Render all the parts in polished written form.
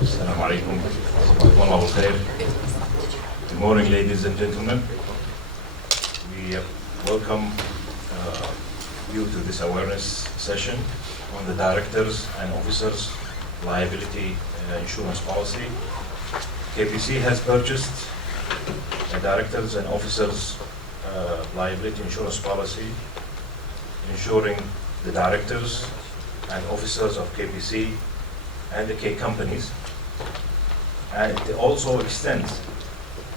Assalamu alaikum. Good morning, ladies and gentlemen. We welcome you to this awareness session on the Directors and Officers Liability Insurance Policy. KPC has purchased a Directors and Officers Liability Insurance Policy, ensuring the Directors and Officers of KPC and the K companies, and it also extends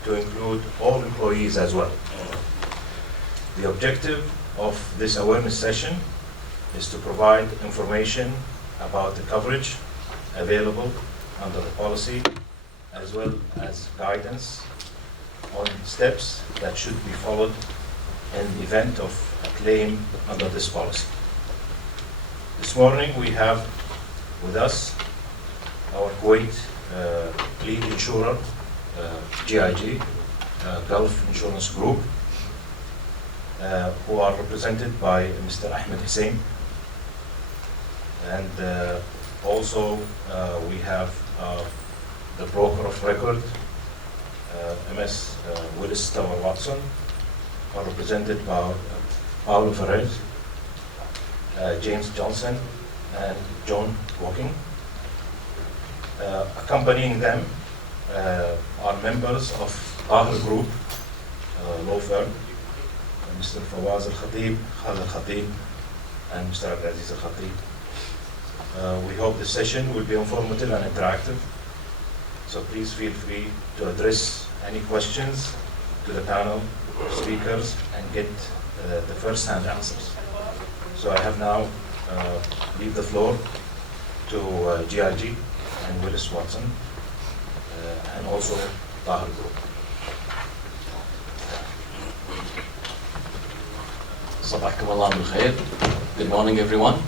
to include all employees as well. The objective of this awareness session is to provide information about the coverage available under the policy, as well as guidance on steps that should be followed in the event of a claim under this policy. This morning we have with us our Kuwait lead insurer, GIG, Gulf Insurance Group, who are represented by Mr. Ahmed Hussein. And also we have the broker of record, MS Willis Tower Watson, are represented by Paulo Ferrez, James Johnson, and John Walking. Accompanying them are members of Tahir Group law firm, Mr. Fawaz Al-Khatib, Khalid Al-Khatib, and Mr. Abdulaziz Al-Khatib. We hope the session will be informative and interactive, so please feel free to address any questions to the panel of speakers and get the first-hand answers. So I have now leave the floor to GIG and Willis Watson, and also Tahir Group. Sabahkum Allah bil khair. Good morning, everyone.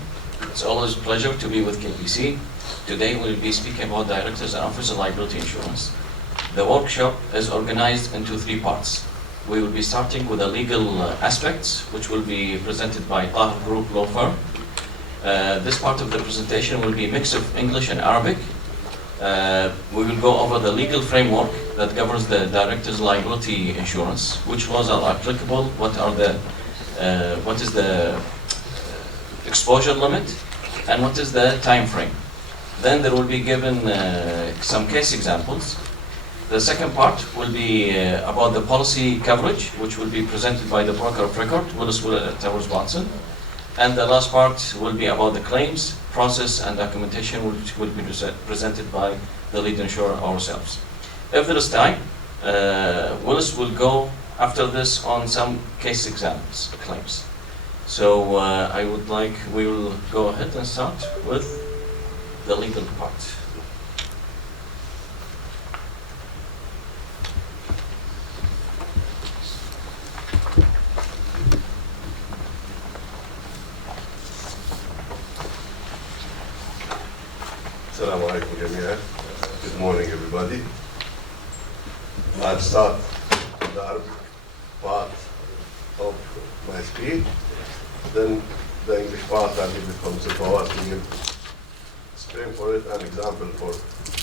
It's always a pleasure to be with KPC. Today we'll be speaking about Directors and Officers Liability Insurance. The workshop is organized into three parts. We will be starting with the legal aspects, which will be presented by Tahir Group law firm. This part of the presentation will be a mix of English and Arabic. We will go over the legal framework that governs the Directors' Liability Insurance, which laws are applicable, what is the exposure limit, and what is the time frame. Then there will be given some case examples. The second part will be about the policy coverage, which will be presented by the broker of record, Willis Towers Watson. And the last part will be about the claims process and documentation, which will be presented by the lead insurer ourselves. If there is time, Willis will go after this on some case examples, claims. So we will go ahead and start with the legal part. Assalamu alaikum jamia. Good morning, everybody. I'll start with the Arabic part of my speech. Then the English part I'll give it from Mr. Fawaz to give explain for it an example for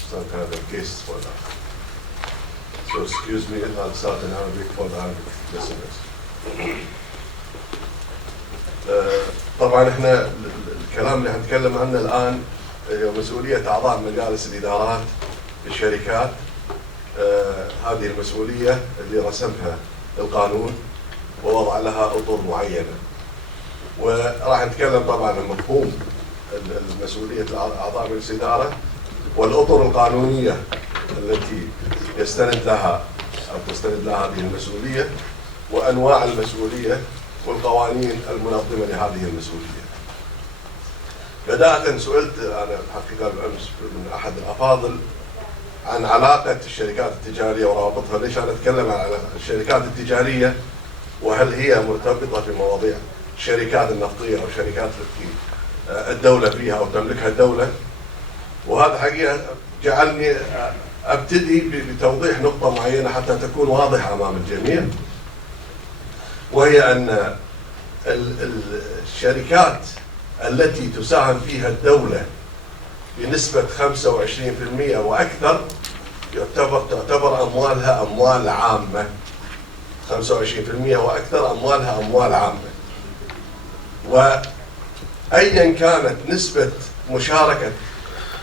some kind of case for that. So excuse me, I'll start in Arabic for the Arabic listeners. طبعا احنا الكلام اللي هنتكلم عنه الآن مسؤولية أعضاء مجالس الإدارات للشركات. هذه المسؤولية اللي رسمها القانون ووضع لها أطر معينة، وراح نتكلم طبعا عن مفهوم المسؤولية أعضاء مجلس الإدارة والأطر القانونية التي يستند لها أو تستند لها هذه المسؤولية، وأنواع المسؤولية والقوانين المنظمة لهذه المسؤولية. بداية سئلت أنا حقيقة بالأمس من أحد الأفاضل عن علاقة الشركات التجارية وروابطها. ليش أنا أتكلم عن الشركات التجارية وهل هي مرتبطة في مواضيع الشركات النفطية أو شركات التي الدولة فيها أو تملكها الدولة؟ وهذا حقيقة جعلني أبتدي بتوضيح نقطة معينة حتى تكون واضحة أمام الجميع، وهي أن الشركات التي تساهم فيها الدولة بنسبة 25% وأكثر تعتبر أموالها أموال عامة. 25% وأكثر أموالها أموال عامة. وأيا كانت نسبة مشاركة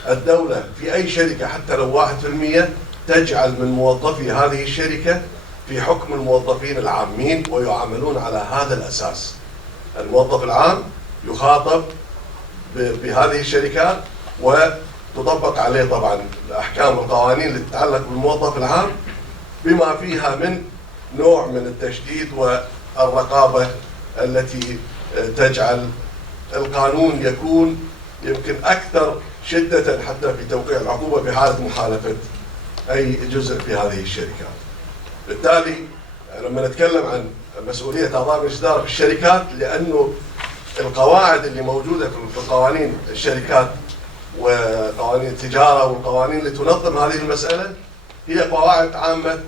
الدولة في أي شركة حتى لو 1%، تجعل من موظفي هذه الشركة في حكم الموظفين العامين ويعاملون على هذا الأساس. الموظف العام يخاطب بهذه الشركات وتطبق عليه طبعا الأحكام والقوانين اللي تتعلق بالموظف العام، بما فيها من نوع من التشديد والرقابة التي تجعل القانون يكون يمكن أكثر شدة حتى في توقيع العقوبة بحالة مخالفة أي جزء في هذه الشركات. بالتالي لما نتكلم عن مسؤولية أعضاء مجلس الإدارة في الشركات، لأنه القواعد اللي موجودة في قوانين الشركات وقوانين التجارة والقوانين اللي تنظم هذه المسألة هي قواعد عامة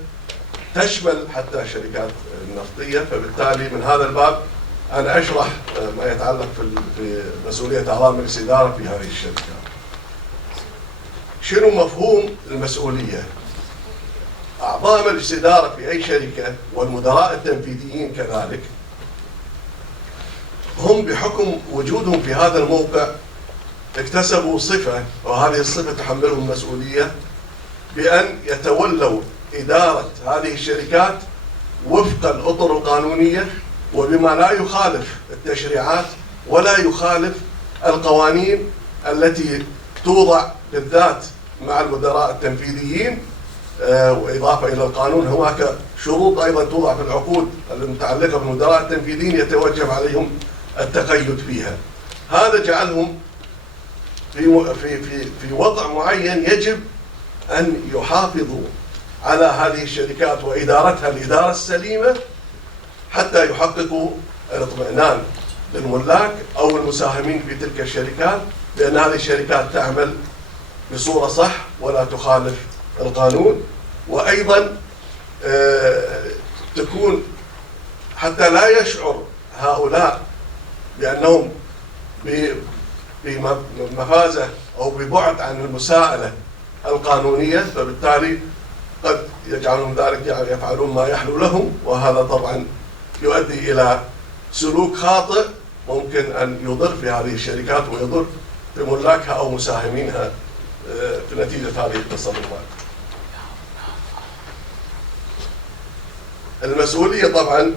تشمل حتى الشركات النفطية. فبالتالي من هذا الباب أنا أشرح ما يتعلق في مسؤولية أعضاء مجلس الإدارة في هذه الشركات. شنو مفهوم المسؤولية؟ أعضاء مجلس الإدارة في أي شركة والمدراء التنفيذيين كذلك هم بحكم وجودهم في هذا الموقع اكتسبوا صفة، وهذه الصفة تحملهم مسؤولية بأن يتولوا إدارة هذه الشركات وفق الأطر القانونية وبما لا يخالف التشريعات ولا يخالف القوانين التي توضع بالذات مع المدراء التنفيذيين. وإضافة إلى القانون هناك شروط أيضا توضع في العقود المتعلقة بالمدراء التنفيذيين يتوجب عليهم التقيد فيها. هذا جعلهم في وضع معين يجب أن يحافظوا على هذه الشركات وإدارتها الإدارة السليمة حتى يحققوا الاطمئنان للملاك أو المساهمين في تلك الشركات بأن هذه الشركات تعمل بصورة صح ولا تخالف القانون. وأيضا تكون حتى لا يشعر هؤلاء بأنهم بمفازة أو ببعد عن المساءلة القانونية، فبالتالي قد يجعلون ذلك يفعلون ما يحلو لهم، وهذا طبعا يؤدي إلى سلوك خاطئ ممكن أن يضر في هذه الشركات ويضر بملاكها أو مساهمينها في نتيجة هذه التصرفات. المسؤولية طبعا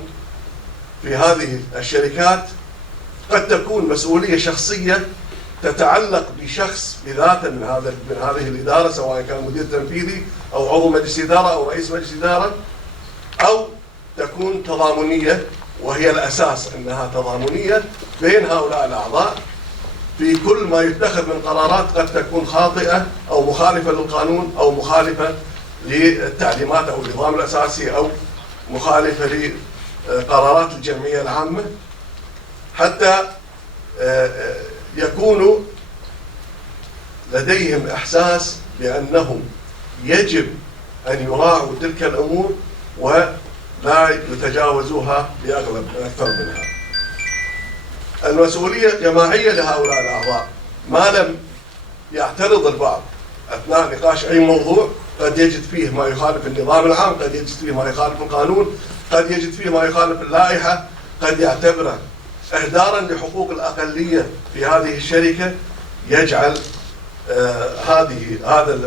في هذه الشركات قد تكون مسؤولية شخصية تتعلق بشخص بذاته من هذه الإدارة، سواء كان مدير تنفيذي أو عضو مجلس إدارة أو رئيس مجلس إدارة، أو تكون تضامنية، وهي الأساس أنها تضامنية بين هؤلاء الأعضاء في كل ما يتخذ من قرارات قد تكون خاطئة أو مخالفة للقانون أو مخالفة للتعليمات أو النظام الأساسي أو مخالفة لقرارات الجمعية العامة، حتى يكونوا لديهم إحساس بأنهم يجب أن يراعوا تلك الأمور ولا يتجاوزوها بأغلب أكثر منها. المسؤولية جماعية لهؤلاء الأعضاء، ما لم يعترض البعض أثناء نقاش أي موضوع قد يجد فيه ما يخالف النظام العام، قد يجد فيه ما يخالف القانون، قد يجد فيه ما يخالف اللائحة، قد يعتبره إهداراً لحقوق الأقلية في هذه الشركة، يجعل هذا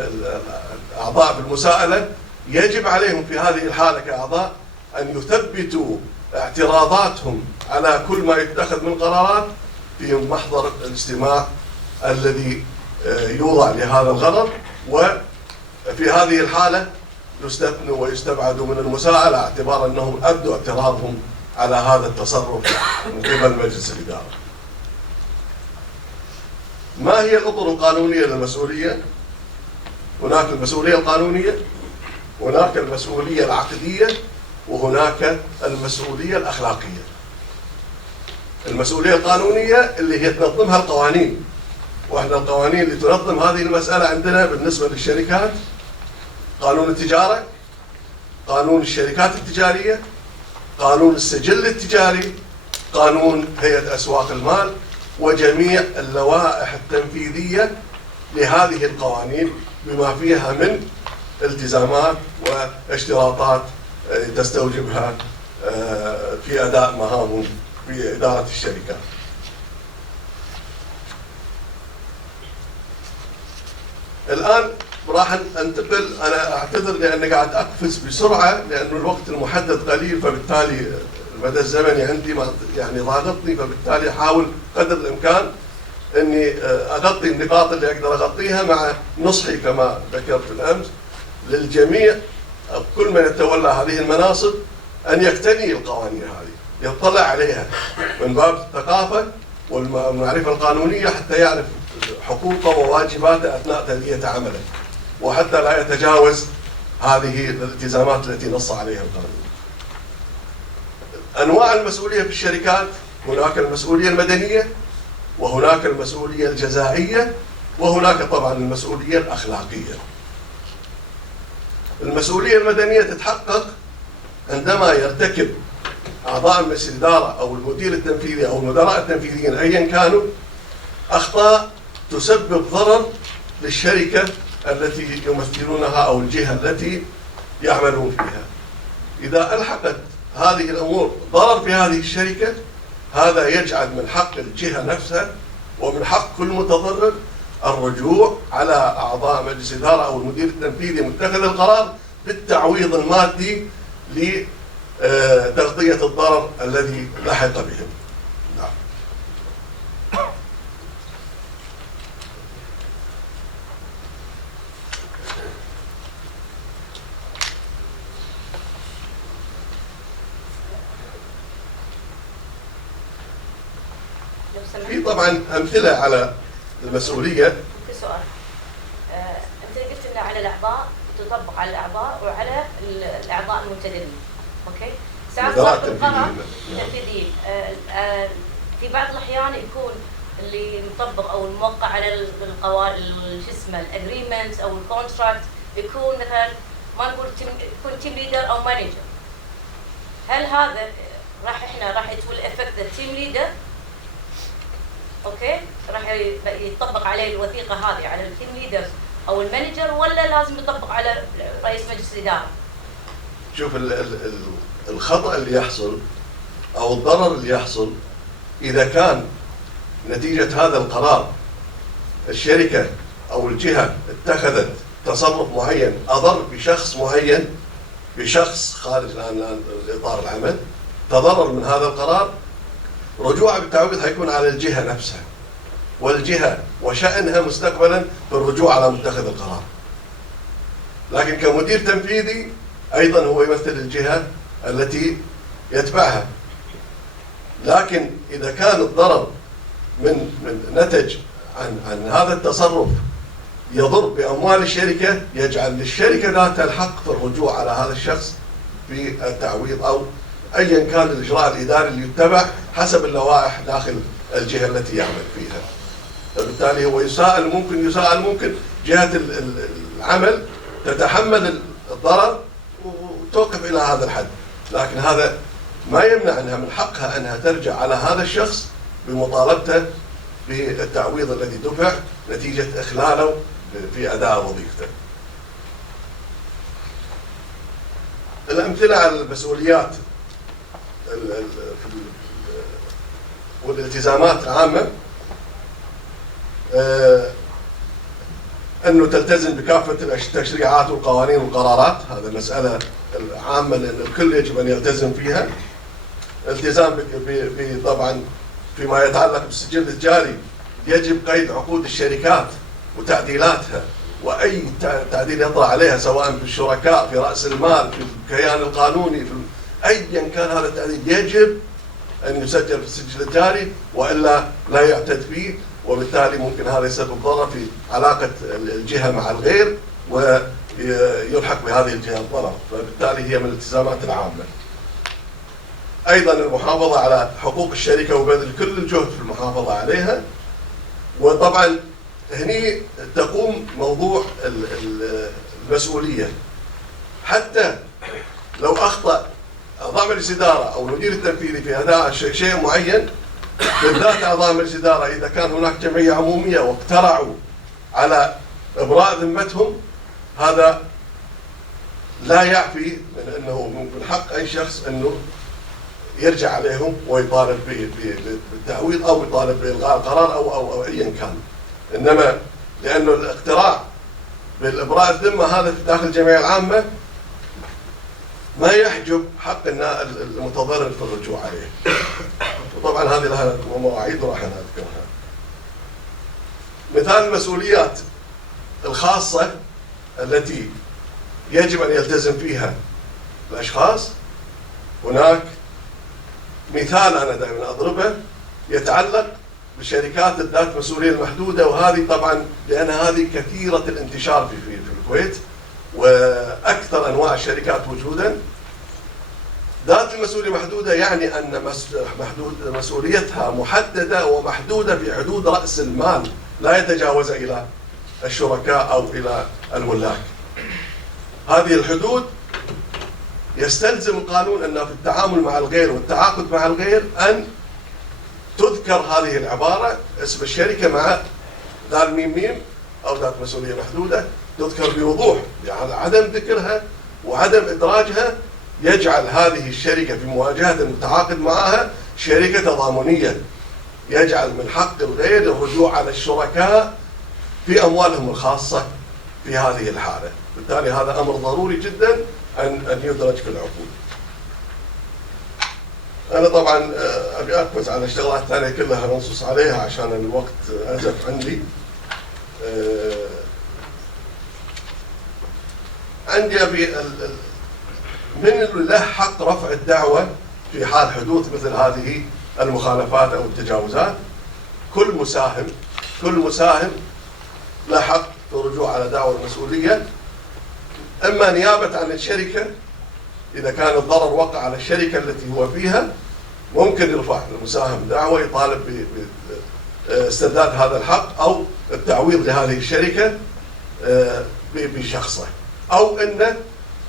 الأعضاء بالمساءلة يجب عليهم في هذه الحالة كأعضاء أن يثبتوا اعتراضاتهم على كل ما يتخذ من قرارات في محضر الاجتماع الذي يوضع لهذا الغرض، وفي هذه الحالة يستثنوا ويستبعدوا من المساءلة اعتبار أنهم أبدوا اعتراضهم على هذا التصرف من قبل مجلس الإدارة. ما هي الأطر القانونية للمسؤولية؟ هناك المسؤولية القانونية، هناك المسؤولية العقدية، وهناك المسؤولية الأخلاقية. المسؤولية القانونية اللي هي تنظمها القوانين، واحنا القوانين اللي تنظم هذه المسألة عندنا بالنسبة للشركات قانون التجارة، قانون الشركات التجارية، قانون السجل التجاري، قانون هيئة أسواق المال، وجميع اللوائح التنفيذية لهذه القوانين بما فيها من التزامات واشتراطات تستوجبها في أداء مهامهم في إدارة الشركات. الآن راح انتقل، أنا أعتذر لأني قاعد أقفز بسرعة لأنه الوقت المحدد قليل، فبالتالي المدى الزمني عندي يعني ضاغطني، فبالتالي أحاول قدر الإمكان أني أغطي النقاط اللي أقدر أغطيها، مع نصحي كما ذكرت بالأمس للجميع كل من يتولى هذه المناصب أن يقتني القوانين هذه، يطلع عليها من باب الثقافة والمعرفة القانونية حتى يعرف حقوقه وواجباته أثناء تأدية عمله، وحتى لا يتجاوز هذه الالتزامات التي نص عليها القانون. أنواع المسؤولية في الشركات: هناك المسؤولية المدنية، وهناك المسؤولية الجزائية، وهناك طبعا المسؤولية الأخلاقية. المسؤولية المدنية تتحقق عندما يرتكب أعضاء مجلس الإدارة أو المدير التنفيذي أو المدراء التنفيذيين أيا كانوا أخطاء تسبب ضرر للشركة التي يمثلونها أو الجهة التي يعملون فيها. إذا ألحقت هذه الأمور ضرر في هذه الشركة، هذا يجعل من حق الجهة نفسها ومن حق كل متضرر الرجوع على أعضاء مجلس الإدارة أو المدير التنفيذي متخذ القرار بالتعويض المادي لتغطية الضرر الذي لحق بهم. نعم. في طبعا أمثلة على المسؤولية. في سؤال، أنت قلت إنه على الأعضاء، تطبق على الأعضاء وعلى الأعضاء المنتدبين، أوكي؟ ساعات صاحب القرار التنفيذيين في بعض الأحيان يكون اللي مطبق أو الموقع على القوانين شو اسمه الأجريمنت أو الكونتراكت يكون مثلا ما نقول يكون تيم ليدر أو مانجر. هل هذا راح يتول افكت التيم ليدر؟ اوكي، راح يطبق عليه الوثيقه هذه على التيم ليدرز او المانجر، ولا لازم يطبق على رئيس مجلس الاداره؟ شوف الخطأ اللي يحصل او الضرر اللي يحصل اذا كان نتيجة هذا القرار الشركة او الجهة اتخذت تصرف معين اضر بشخص معين، بشخص خارج عن اطار العمل، تضرر من هذا القرار، رجوعها بالتعويض هيكون على الجهة نفسها، والجهة وشأنها مستقبلا في الرجوع على متخذ القرار. لكن كمدير تنفيذي أيضا هو يمثل الجهة التي يتبعها. لكن إذا كان الضرر من نتج عن هذا التصرف يضر بأموال الشركة، يجعل للشركة ذاتها الحق في الرجوع على هذا الشخص في التعويض أو أيا كان الإجراء الإداري اللي يتبع حسب اللوائح داخل الجهة التي يعمل فيها. فبالتالي هو يساءل ممكن جهة العمل تتحمل الضرر وتوقف إلى هذا الحد، لكن هذا ما يمنع أنها من حقها أنها ترجع على هذا الشخص بمطالبته بالتعويض الذي دفع نتيجة إخلاله في أداء وظيفته. الأمثلة على المسؤوليات والالتزامات العامة، أنه تلتزم بكافة التشريعات والقوانين والقرارات، هذا مسألة عامة لأن الكل يجب أن يلتزم فيها. التزام طبعا فيما يتعلق بالسجل التجاري، يجب قيد عقود الشركات وتعديلاتها، وأي تعديل يطرأ عليها سواء في الشركاء، في رأس المال، في الكيان القانوني، في أيا كان هذا التعديل يجب أن يسجل في السجل التجاري، وإلا لا يعتد فيه، وبالتالي ممكن هذا يسبب ضرر في علاقة الجهة مع الغير ويلحق بهذه الجهة الضرر، فبالتالي هي من الالتزامات العامة. أيضا المحافظة على حقوق الشركة وبذل كل الجهد في المحافظة عليها. وطبعا هني تقوم موضوع المسؤولية، حتى لو أخطأ أعضاء مجلس إدارة أو المدير التنفيذي في أداء شيء معين، بالذات أعضاء مجلس إدارة إذا كان هناك جمعية عمومية واقترعوا على إبراء ذمتهم، هذا لا يعفي من أنه من حق أي شخص أنه يرجع عليهم ويطالب بالتعويض أو يطالب بإلغاء القرار أو أيا كان. إنما لأنه الاقتراع بالإبراء الذمة هذا في داخل الجمعية العامة ما يحجب حق المتضرر في الرجوع عليه. وطبعا هذه لها مواعيد وراح نذكرها. مثال المسؤوليات الخاصة التي يجب أن يلتزم فيها الأشخاص، هناك مثال أنا دائما أضربه يتعلق بالشركات ذات المسؤولية المحدودة، وهذه طبعا لأن هذه كثيرة الانتشار في الكويت وأكثر أنواع الشركات وجودا. ذات المسؤولية محدودة يعني أن مسؤوليتها محددة ومحدودة في حدود رأس المال لا يتجاوز إلى الشركاء أو إلى الملاك. هذه الحدود يستلزم القانون أن في التعامل مع الغير والتعاقد مع الغير أن تذكر هذه العبارة اسم الشركة مع ذا ميم أو ذات مسؤولية محدودة، تذكر بوضوح. يعني عدم ذكرها وعدم إدراجها يجعل هذه الشركة في مواجهة المتعاقد معها شركة تضامنية، يجعل من حق الغير الرجوع على الشركاء في أموالهم الخاصة في هذه الحالة. بالتالي هذا أمر ضروري جدا أن يدرج في العقود. أنا طبعا أبي أركز على الشغلات الثانية كلها ننصص عليها عشان الوقت أزف عندي. عندي أبي من اللي له حق رفع الدعوة في حال حدوث مثل هذه المخالفات أو التجاوزات. كل مساهم له حق في الرجوع على دعوى المسؤولية، إما نيابة عن الشركة إذا كان الضرر وقع على الشركة التي هو فيها، ممكن يرفع المساهم دعوة يطالب باسترداد هذا الحق أو التعويض لهذه الشركة بشخصه، أو إنه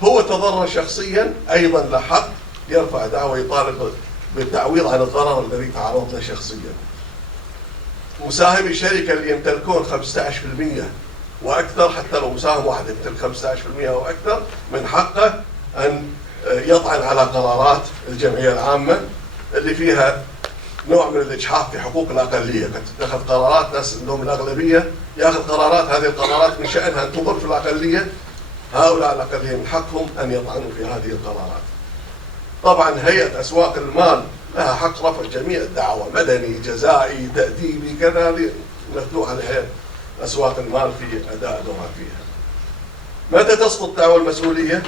هو تضرر شخصيا أيضا له حق يرفع دعوة يطالب بالتعويض عن الضرر الذي تعرض له شخصيا. مساهمي الشركة اللي يمتلكون 15% وأكثر، حتى لو مساهم واحد يمتلك 15% أو أكثر، من حقه أن يطعن على قرارات الجمعية العامة اللي فيها نوع من الإجحاف في حقوق الأقلية. قد تتخذ قرارات ناس عندهم الأغلبية يأخذ قرارات، هذه القرارات من شأنها أن تضر في الأقلية، هؤلاء الأقلية من حقهم أن يطعنوا في هذه القرارات. طبعا هيئة أسواق المال لها حق رفع جميع الدعوى، مدني، جزائي، تأديبي، كذا، مفتوحة لهيئة أسواق المال في أداء دورها فيها. متى تسقط دعوى المسؤولية؟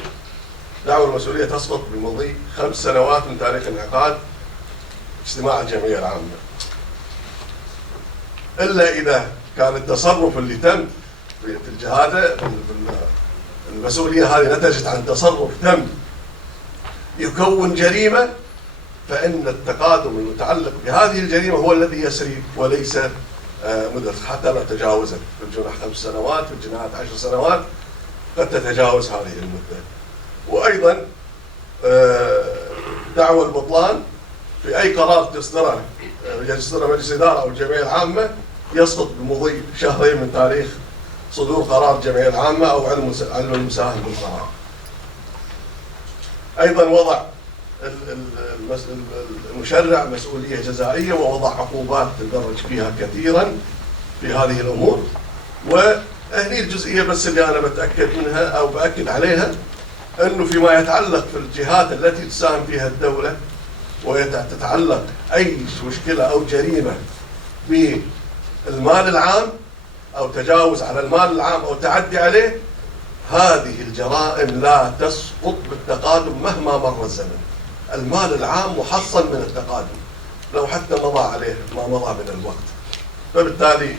دعوى المسؤولية تسقط بمضي 5 سنوات من تاريخ انعقاد اجتماع الجمعية العامة، إلا إذا كان التصرف اللي تم في الجهات المسؤولية هذه نتجت عن تصرف تم يكون جريمة، فإن التقادم المتعلق بهذه الجريمة هو الذي يسري وليس مدة، حتى لو تجاوزت في الجناح 5 سنوات، في الجناحات 10 سنوات قد تتجاوز هذه المدة. وأيضا دعوى البطلان في أي قرار تصدره مجلس إدارة أو الجمعية العامة يسقط بمضي 2 شهر من تاريخ صدور قرار الجمعية العامة أو علم المساهم بالقرار. أيضا وضع المشرع مسؤولية جزائية ووضع عقوبات تدرج فيها كثيرا في هذه الأمور. وهذه الجزئية بس اللي أنا بتأكد منها أو بأكد عليها، أنه فيما يتعلق في الجهات التي تساهم فيها الدولة وتتعلق أي مشكلة أو جريمة بالمال العام أو تجاوز على المال العام أو تعدي عليه، هذه الجرائم لا تسقط بالتقادم مهما مر الزمن. المال العام محصن من التقادم لو حتى مضى عليه ما مضى من الوقت. فبالتالي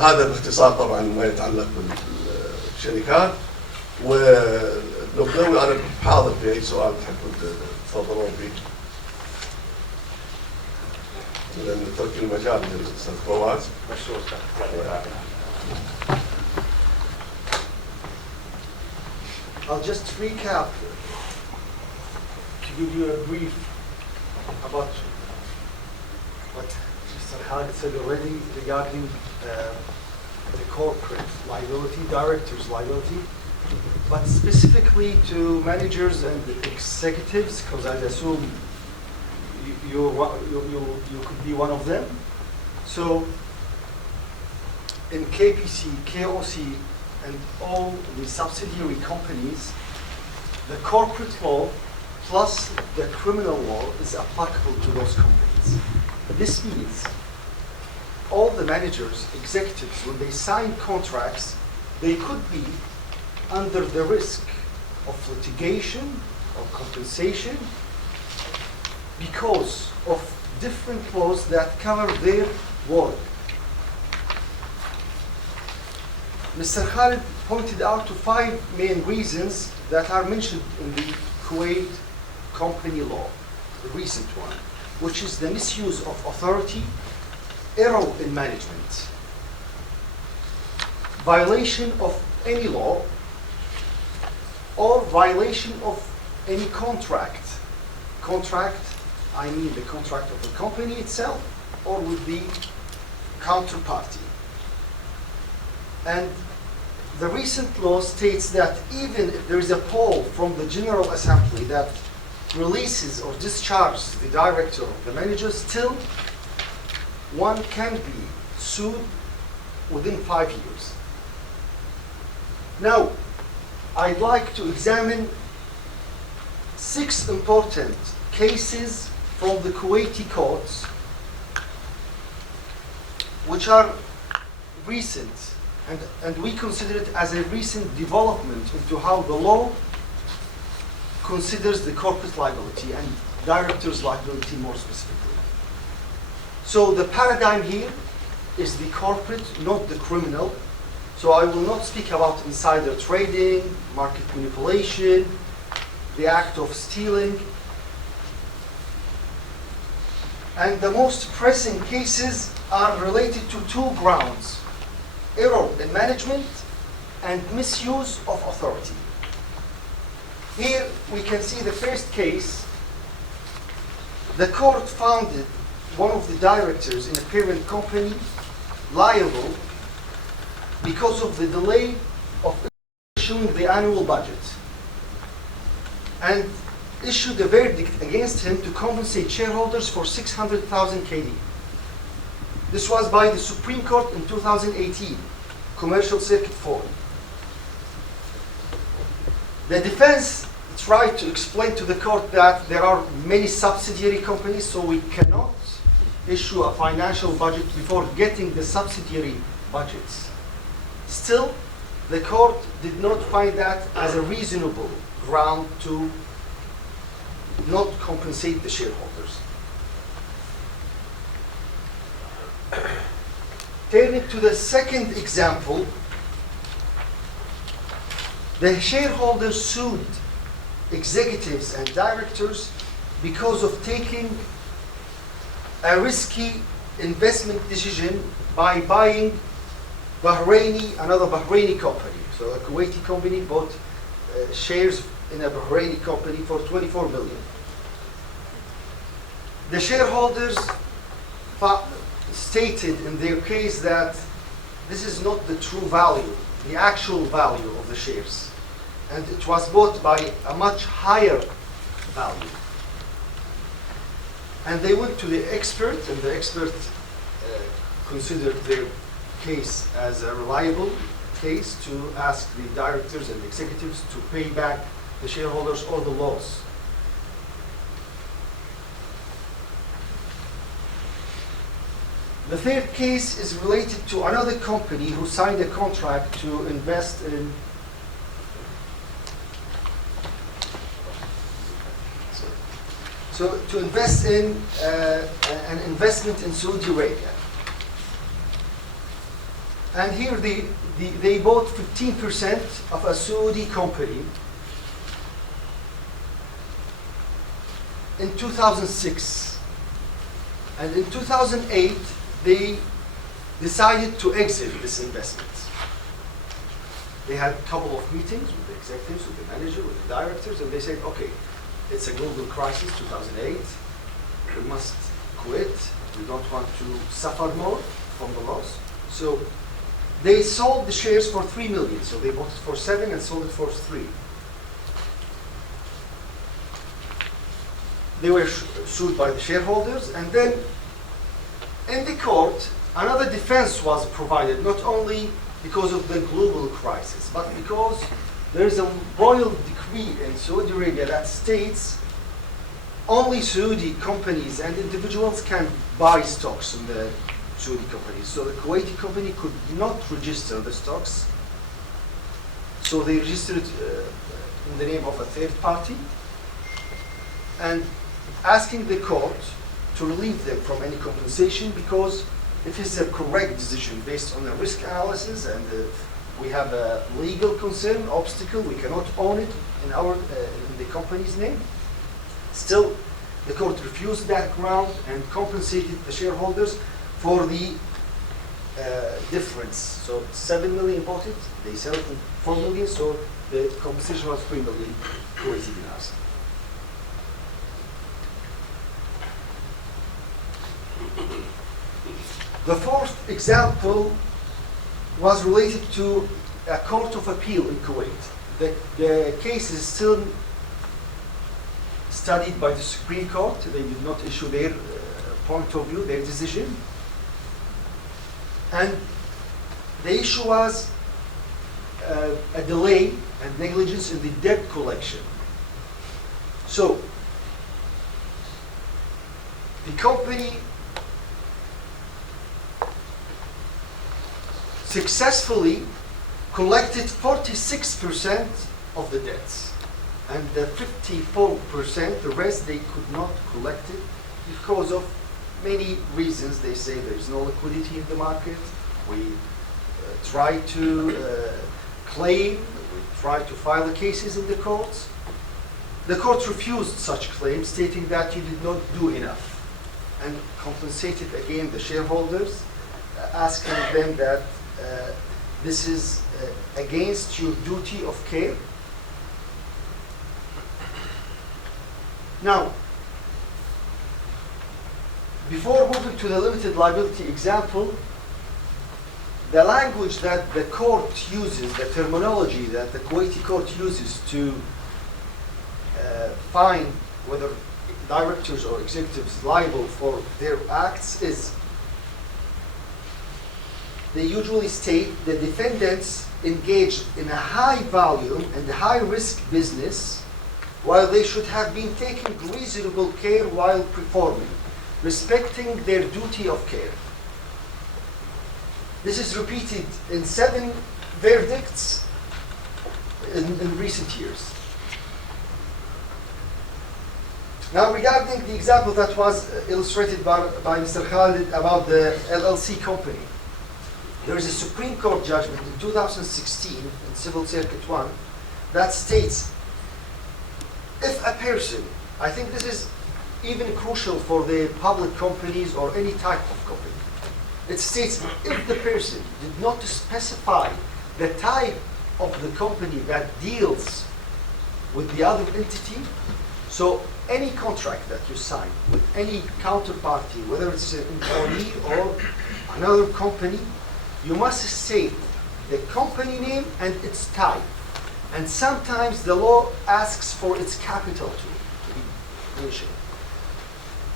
هذا باختصار طبعا ما يتعلق الشركات. ونبدأ أنا حاضر في أي سؤال تحبوا تفضلون فيه. لأن نترك المجال للأستاذ فواز. I'll just recap to give you a brief about what Mr. Khalid said already regarding the corporate liability, director's liability, but specifically to managers and executives, because I assume you could be one of them. So in KPC, KOC, and all the subsidiary companies, the corporate law plus the criminal law is applicable to those companies. This means all the managers, executives, when they sign contracts, they could be under the risk of litigation or compensation because of different laws that cover their work. Mr. Khalid pointed out to 5 main reasons that are mentioned in the Kuwait company law, the recent one, which is the misuse of authority, error in management, violation of any law, or violation of any contract. Contract, I mean the contract of the company itself or with the counterparty. And the recent law states that even if there is a poll from the General Assembly that releases or discharges the director or the manager, still one can be sued within 5 years. Now, I'd like to examine 6 important cases from the Kuwaiti courts which are recent. And we consider it as a recent development into how the law considers the corporate liability and director's liability more specifically. So the paradigm here is the corporate, not the criminal. So I will not speak about insider trading, market manipulation, the act of stealing. And the most pressing cases are related to 2 grounds: error in management and misuse of authority. Here we can see the first case. The court found one of the directors in a parent company liable because of the delay of issuing the annual budget and issued a verdict against him to compensate shareholders for 600,000 KD. This was by the Supreme Court in 2018, Commercial Circuit 4. The defense tried to explain to the court that there are many subsidiary companies, so we cannot issue a financial budget before getting the subsidiary budgets. Still, the court did not find that as a reasonable ground to not compensate the shareholders. Turning to the second example, the shareholders sued executives and directors because of taking a risky investment decision by buying another Bahraini company. So a Kuwaiti company bought shares in a Bahraini company for 24 million. The shareholders stated in their case that this is not the true value, the actual value of the shares. And it was bought by a much higher value. And they went to the expert, and the expert considered their case as a reliable case to ask the directors and executives to pay back the shareholders or the loss. The third case is related to another company who signed a contract to invest in an investment in Saudi Arabia. And here the they bought 15% of a Saudi company in 2006. And in 2008, they decided to exit this investment. They had a couple of meetings with the executives, with the manager, with the directors, and they said, okay, it's a global crisis, 2008. We must quit. We don't want to suffer more from the loss. So they sold the shares for 3 million. So they bought it for 7 and sold it for 3. They were sued by the shareholders, and then in the court, another defense was provided, not only because of the global crisis, but because there is a royal decree in Saudi Arabia that states only Saudi companies and individuals can buy stocks in the Saudi companies. So the Kuwaiti company could not register the stocks. So they registered it in the name of a third party, and asking the court to relieve them from any compensation, because it is a correct decision based on the risk analysis, and we have a legal concern, obstacle, we cannot own it in our in the company's name. Still, the court refused that ground and compensated the shareholders for the difference. So 7 million bought it, they sell it for 4 million, so the compensation was 3 million Kuwaiti dinars. The fourth example was related to a court of appeal in Kuwait. The case is still studied by the Supreme Court. They did not issue their point of view, their decision. And the issue was a delay and negligence in the debt collection. So, the company successfully collected 46% of the debts, and the 54%, the rest, they could not collect it because of many reasons. They say there is no liquidity in the market. We try to claim, we try to file the cases in the courts. The court refused such claims, stating that you did not do enough, and compensated again the shareholders, asking them that this is against your duty of care. Now, before moving to the limited liability example, the language that the court uses, the terminology that the Kuwaiti court uses to find whether directors or executives liable for their acts is, they usually state the defendants engaged in a high volume and high risk business, while they should have been taking reasonable care while performing, respecting their duty of care. This is repeated in 7 verdicts in recent years. Now, regarding the example that was illustrated by Mr. Khalid about the LLC company, there is a Supreme Court judgment in 2016 in Civil Circuit 1 that states if a person, I think this is even crucial for the public companies or any type of company, it states if the person did not specify the type of the company that deals with the other entity, so any contract that you sign with any counterparty, whether it's an employee or another company, you must state the company name and its type. And sometimes the law asks for its capital to be mentioned.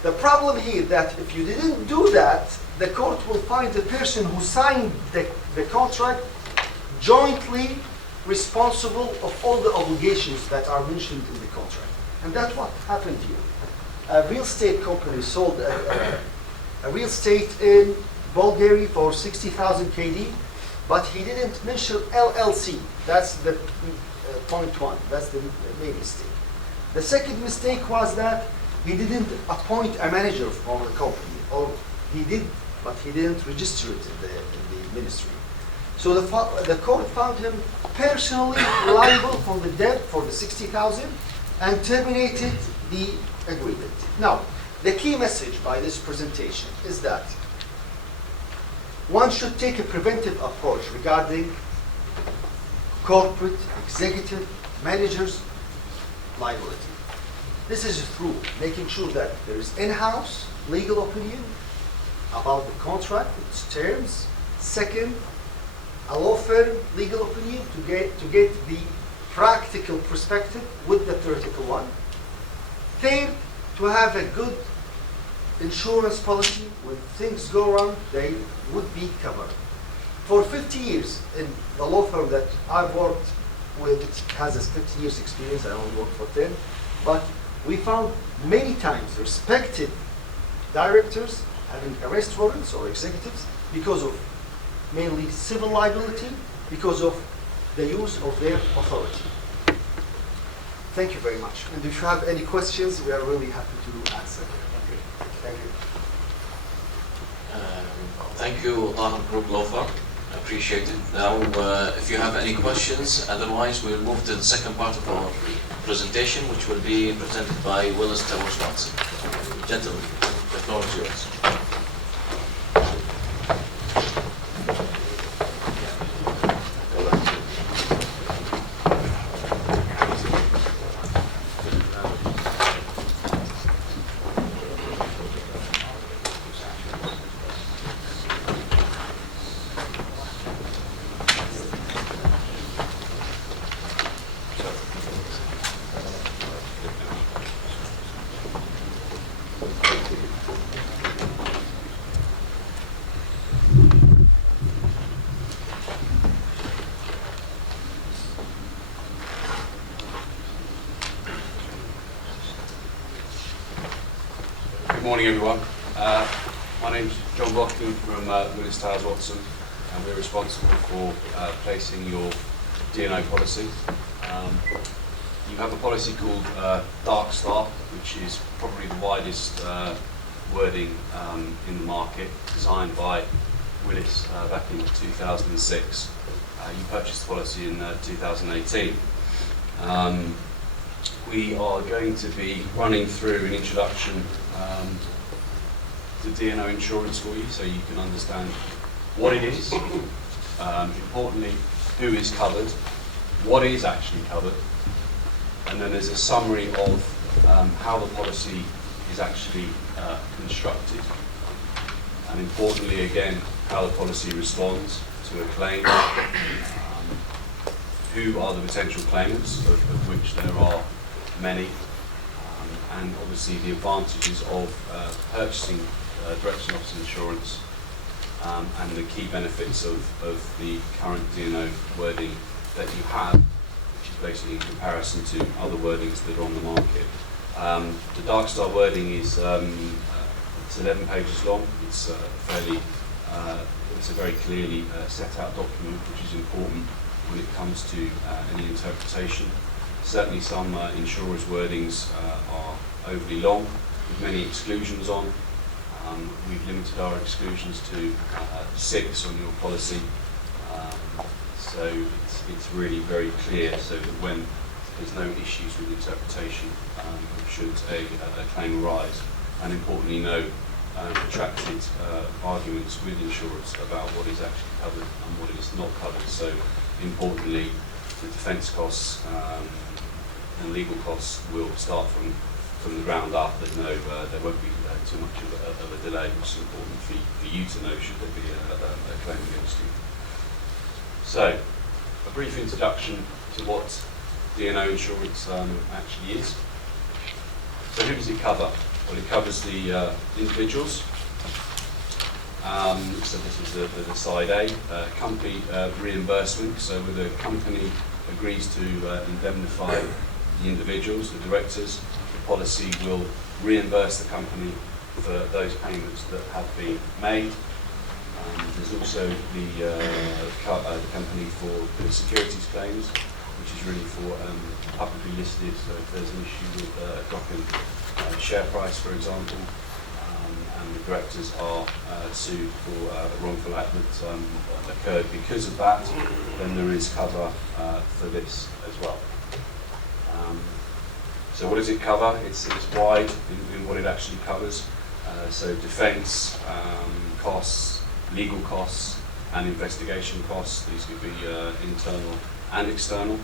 The problem here that if you didn't do that, the court will find the person who signed the contract jointly responsible of all the obligations that are mentioned in the contract. And that's what happened here. A real estate company sold a real estate in Bulgaria for 60,000 KD, but he didn't mention LLC. That's the point 1. That's the main mistake. The second mistake was that he didn't appoint a manager from the company, or he did, but he didn't register it in the ministry. So the court found him personally liable for the debt for the 60,000 and terminated the agreement. Now, the key message by this presentation is that one should take a preventive approach regarding corporate, executive, managers' liability. This is through making sure that there is in-house legal opinion about the contract, its terms. Second, a law firm legal opinion to get the practical perspective with the theoretical one. Third, to have a good insurance policy. When things go wrong, they would be covered. For 50 years in the law firm that I've worked with, it has a 50 years experience, I only worked for 10, but we found many times respected directors having arrest warrants or executives because of mainly civil liability, because of the use of their authority. Thank you very much. And if you have any questions, we are really happy to answer. Thank you. Thank you, Tahir Group Law Firm. Appreciate it. Now, if you have any questions, otherwise we'll move to the second part of our presentation, which will be presented by Willis Towers Watson. Gentlemen, the floor is yours. Good morning, everyone. My name's John Bocking from Willis Towers Watson, and we're responsible for placing your D&O policy. You have a policy called Dark Star, which is probably the widest wording in the market, designed by Willis back in 2006. You purchased the policy in 2018. We are going to be running through an introduction to D&O insurance for you, so you can understand what it is, importantly, who is covered, what is actually covered, and then there's a summary of how the policy is actually constructed, and importantly, again, how the policy responds to a claim, who are the potential claimants, of which there are many, and obviously the advantages of purchasing direction officer insurance, and the key benefits of the current D&O wording that you have, which is basically in comparison to other wordings that are on the market. The Dark Star wording is it's 11 pages long. It's it's a very clearly set out document, which is important when it comes to any interpretation. Certainly some insurers' wordings are overly long, with many exclusions on. We've limited our exclusions to 6 on your policy, so it's really very clear, so that when there's no issues with interpretation should a claim arise, and importantly no protracted arguments with insurers about what is actually covered and what is not covered. So importantly, the defence costs and legal costs will start from the ground up. There's no, there won't be too much of a delay, which is important for you to know should there be a claim against you. So, a brief introduction to what D&O insurance actually is. So who does it cover? Well, it covers the individuals. So this is the side A, company reimbursement. So when the company agrees to indemnify the individuals, the directors, the policy will reimburse the company for those payments that have been made. There's also the company for the securities claims, which is really for publicly listed. So if there's an issue with a drop in share price, for example, and the directors are sued for a wrongful act that occurred because of that, then there is cover for this as well. So what does it cover? It's wide in what it actually covers. So defence costs, legal costs, and investigation costs. These could be internal and external.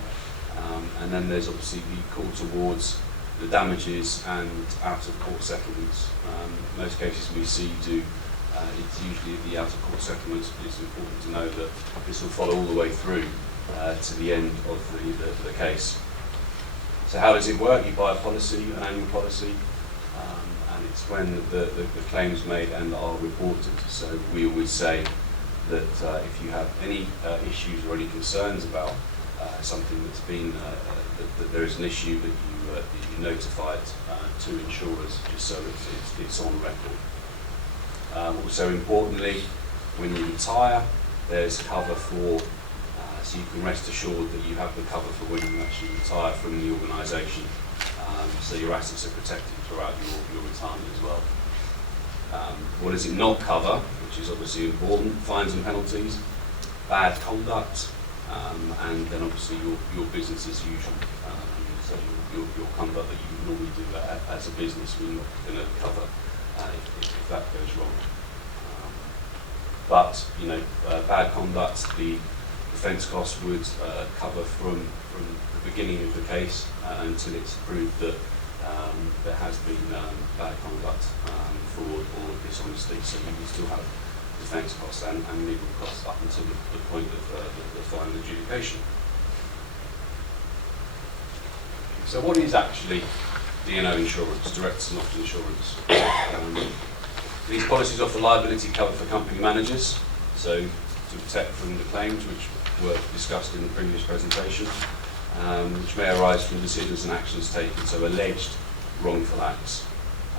And then there's obviously the court awards, the damages, and out-of-court settlements. Most cases we see do, it's usually the out-of-court settlements. It's important to know that this will follow all the way through to the end of the case. So how does it work? You buy a policy, an annual policy, and it's when the claims made and are reported. So we always say that if you have any issues or any concerns about something that's been, that there is an issue, that you notify it to insurers, just so it's on record. Also importantly, when you retire, there's cover for, so you can rest assured that you have the cover for when you actually retire from the organisation. So your assets are protected throughout your retirement as well. What does it not cover, which is obviously important? Fines and penalties, bad conduct, and then obviously your business as usual. So your conduct that you normally do as a business, we're not going to cover if that goes wrong. But bad conduct, the defence costs would cover from the beginning of the case until it's proved that there has been bad conduct, fraud or dishonesty. So you can still have defence costs and legal costs up until the point of the final adjudication. So what is actually D&O insurance, directors and officers insurance? These policies offer liability cover for company managers, so to protect from the claims which were discussed in the previous presentation, which may arise from decisions and actions taken, so alleged wrongful acts,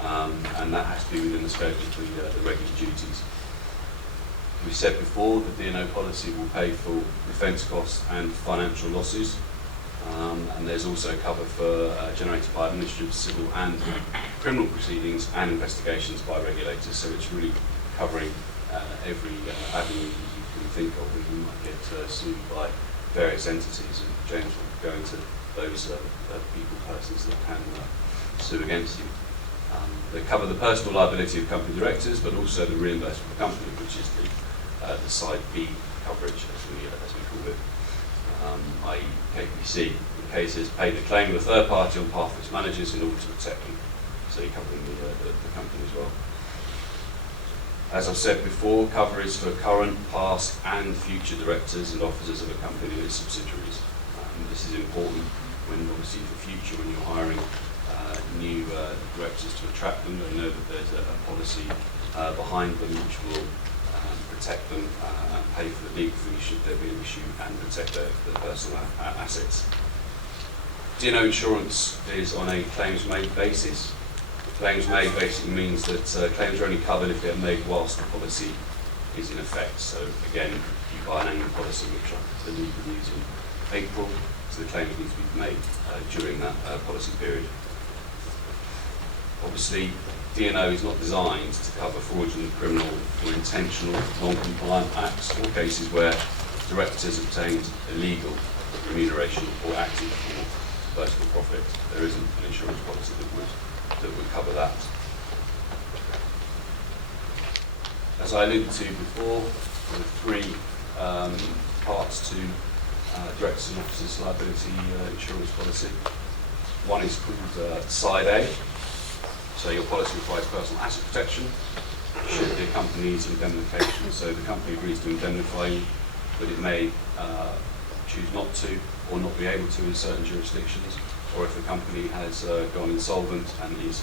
and that has to be within the scope of the regular duties. We said before the D&O policy will pay for defence costs and financial losses, and there's also cover for generated by administrative, civil and criminal proceedings and investigations by regulators, so it's really covering every avenue you can think of where you might get sued by various entities, and James will go into those people, persons that can sue against you. They cover the personal liability of company directors, but also the reimbursement of the company, which is the side B coverage, as we call it, i.e. KPC, in cases paid a claim of a third party on behalf of its managers in order to protect them. So you're covering the company as well. As I've said before, cover is for current, past and future directors and officers of a company and its subsidiaries. This is important when obviously in the future when you're hiring new directors to attract them, they know that there's a policy behind them which will protect them and pay for the legal fees should there be an issue and protect their personal assets. D&O insurance is on a claims made basis. Claims made basically means that claims are only covered if they're made whilst the policy is in effect. So again, you buy an annual policy, which I believe renews in April, so the claims need to be made during that policy period. Obviously, D&O is not designed to cover fraudulent, criminal or intentional non-compliant acts or cases where directors obtained illegal remuneration or acted for personal profit. There isn't an insurance policy that would cover that. As I alluded to before, there are three parts to directors and officers liability insurance policy. One is called Side A. So your policy requires personal asset protection should the company needs indemnification. So the company agrees to indemnify you, but it may choose not to or not be able to in certain jurisdictions, or if the company has gone insolvent and is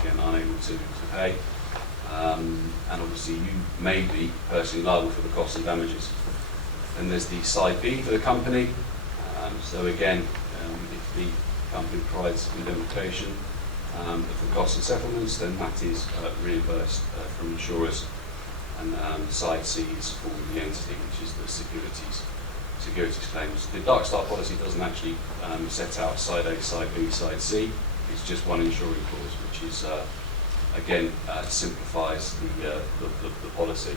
again unable to pay. And obviously you may be personally liable for the costs and damages. Then there's the Side B for the company. So again, if the company provides indemnification for costs and settlements, then that is reimbursed from insurers. And Side C is for the entity, which is the securities claims. The Dark Star policy doesn't actually set out Side A, Side B, Side C. It's just one insuring clause, which is again, simplifies the policy,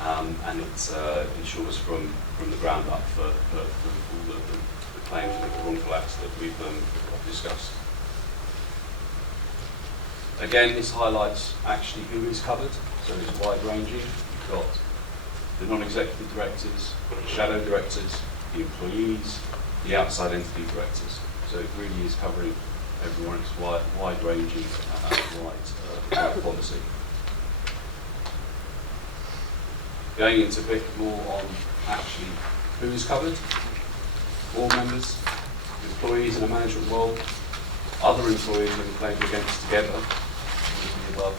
and it ensures from the ground up for all the claims and the wrongful acts that we've discussed. Again, this highlights actually who is covered, so it's wide-ranging. You've got the non-executive directors, the shadow directors, the employees, the outside entity directors. So it really is covering everyone. It's wide-ranging, wide policy. Going into a bit more on actually who is covered: board members, employees in a management role, other employees who are claimed against together, above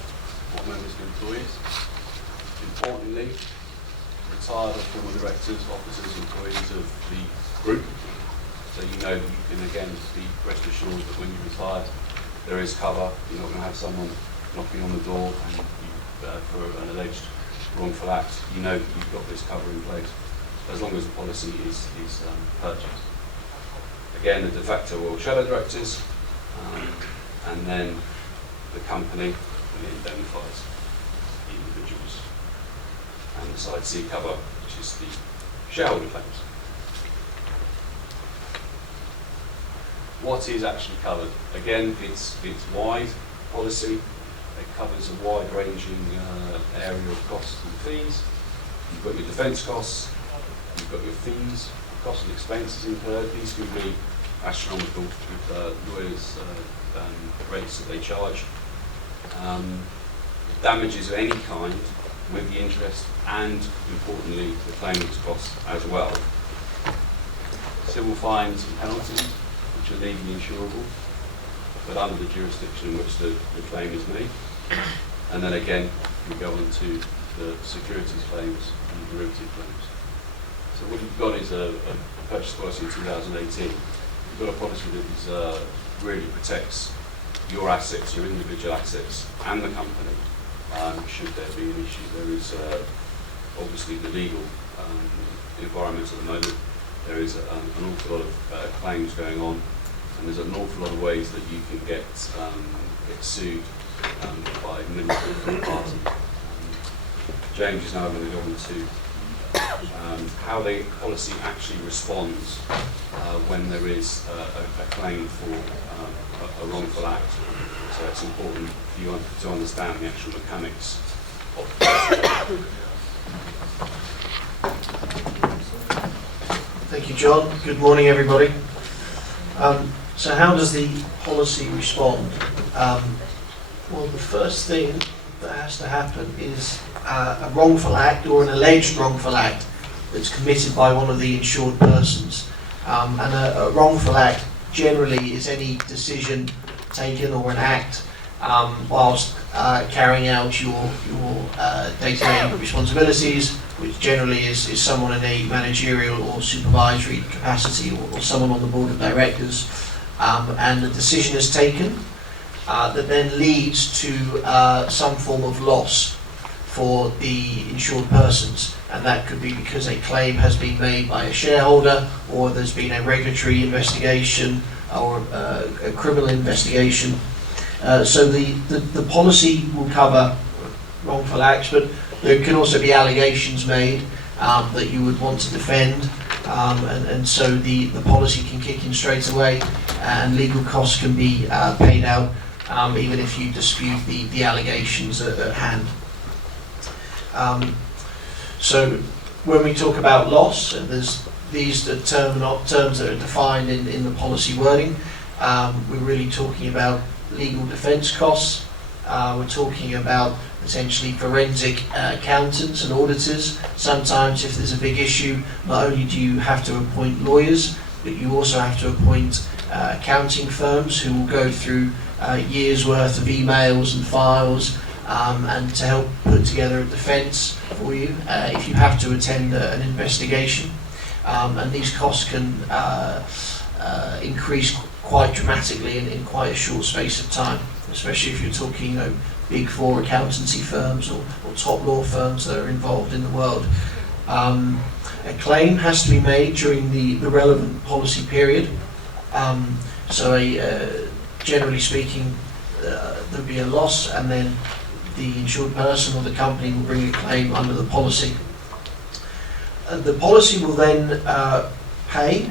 board members and employees. Importantly, retired or former directors, officers, employees of the group. So you know you can again be rest assured that when you retire, there is cover. You're not going to have someone knocking on the door and for an alleged wrongful act. You know that you've got this cover in place as long as the policy is purchased. Again, the de facto or shadow directors, and then the company indemnifies the individuals, and the side C cover, which is the shareholder claims. What is actually covered? Again, it's wide policy. It covers a wide-ranging area of costs and fees. You've got your defence costs, you've got your fees, costs and expenses incurred. These can be astronomical with lawyers' rates that they charge. Damages of any kind with the interest and, importantly, the claimant's costs as well. Civil fines and penalties, which are legally insurable, but under the jurisdiction in which the claim is made. And then again, we go on to the securities claims and derivative claims. So what you've got is a purchase policy in 2018. You've got a policy that is, really protects your assets, your individual assets, and the company. Should there be an issue, there is obviously the legal environment at the moment. There is an awful lot of claims going on, and there's an awful lot of ways that you can get sued by many different parties. James is now going to go into how the policy actually responds when there is a claim for a wrongful act. So it's important for you to understand the actual mechanics of the policy. Thank you, John. Good morning, everybody. So how does the policy respond? Well, the first thing that has to happen is a wrongful act or an alleged wrongful act that's committed by one of the insured persons. And a wrongful act generally is any decision taken or an act whilst carrying out your day-to-day responsibilities, which generally is someone in a managerial or supervisory capacity, or someone on the board of directors, and the decision is taken that then leads to some form of loss for the insured persons, and that could be because a claim has been made by a shareholder, or there's been a regulatory investigation or a criminal investigation. So the policy will cover wrongful acts, but there can also be allegations made that you would want to defend, and so the policy can kick in straight away, and legal costs can be paid out even if you dispute the allegations at hand. So when we talk about loss, there's these terms that are defined in the policy wording. We're really talking about legal defence costs. We're talking about potentially forensic accountants and auditors. Sometimes if there's a big issue, not only do you have to appoint lawyers, but you also have to appoint accounting firms who will go through years worth of emails and files and to help put together a defence for you if you have to attend an investigation. And these costs can increase quite dramatically in quite a short space of time, especially if you're talking big four accountancy firms or top law firms that are involved in the world. A claim has to be made during the relevant policy period. So generally speaking, there'll be be a loss, and then the insured person or the company will bring a claim under the policy. The policy will then pay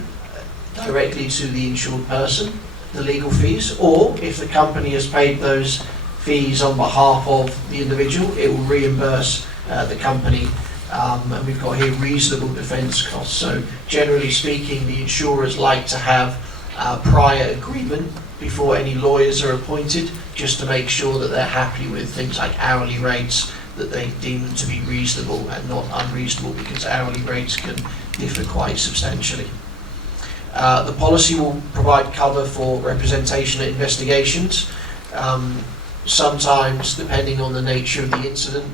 directly to the insured person the legal fees, or if the company has paid those fees on behalf of the individual, it will reimburse the company. And we've got here reasonable defence costs. So generally speaking, the insurers like to have prior agreement before any lawyers are appointed, just to make sure that they're happy with things like hourly rates, that they deem them to be reasonable and not unreasonable, because hourly rates can differ quite substantially. The policy will provide cover for representation at investigations. Sometimes, depending on the nature of the incident,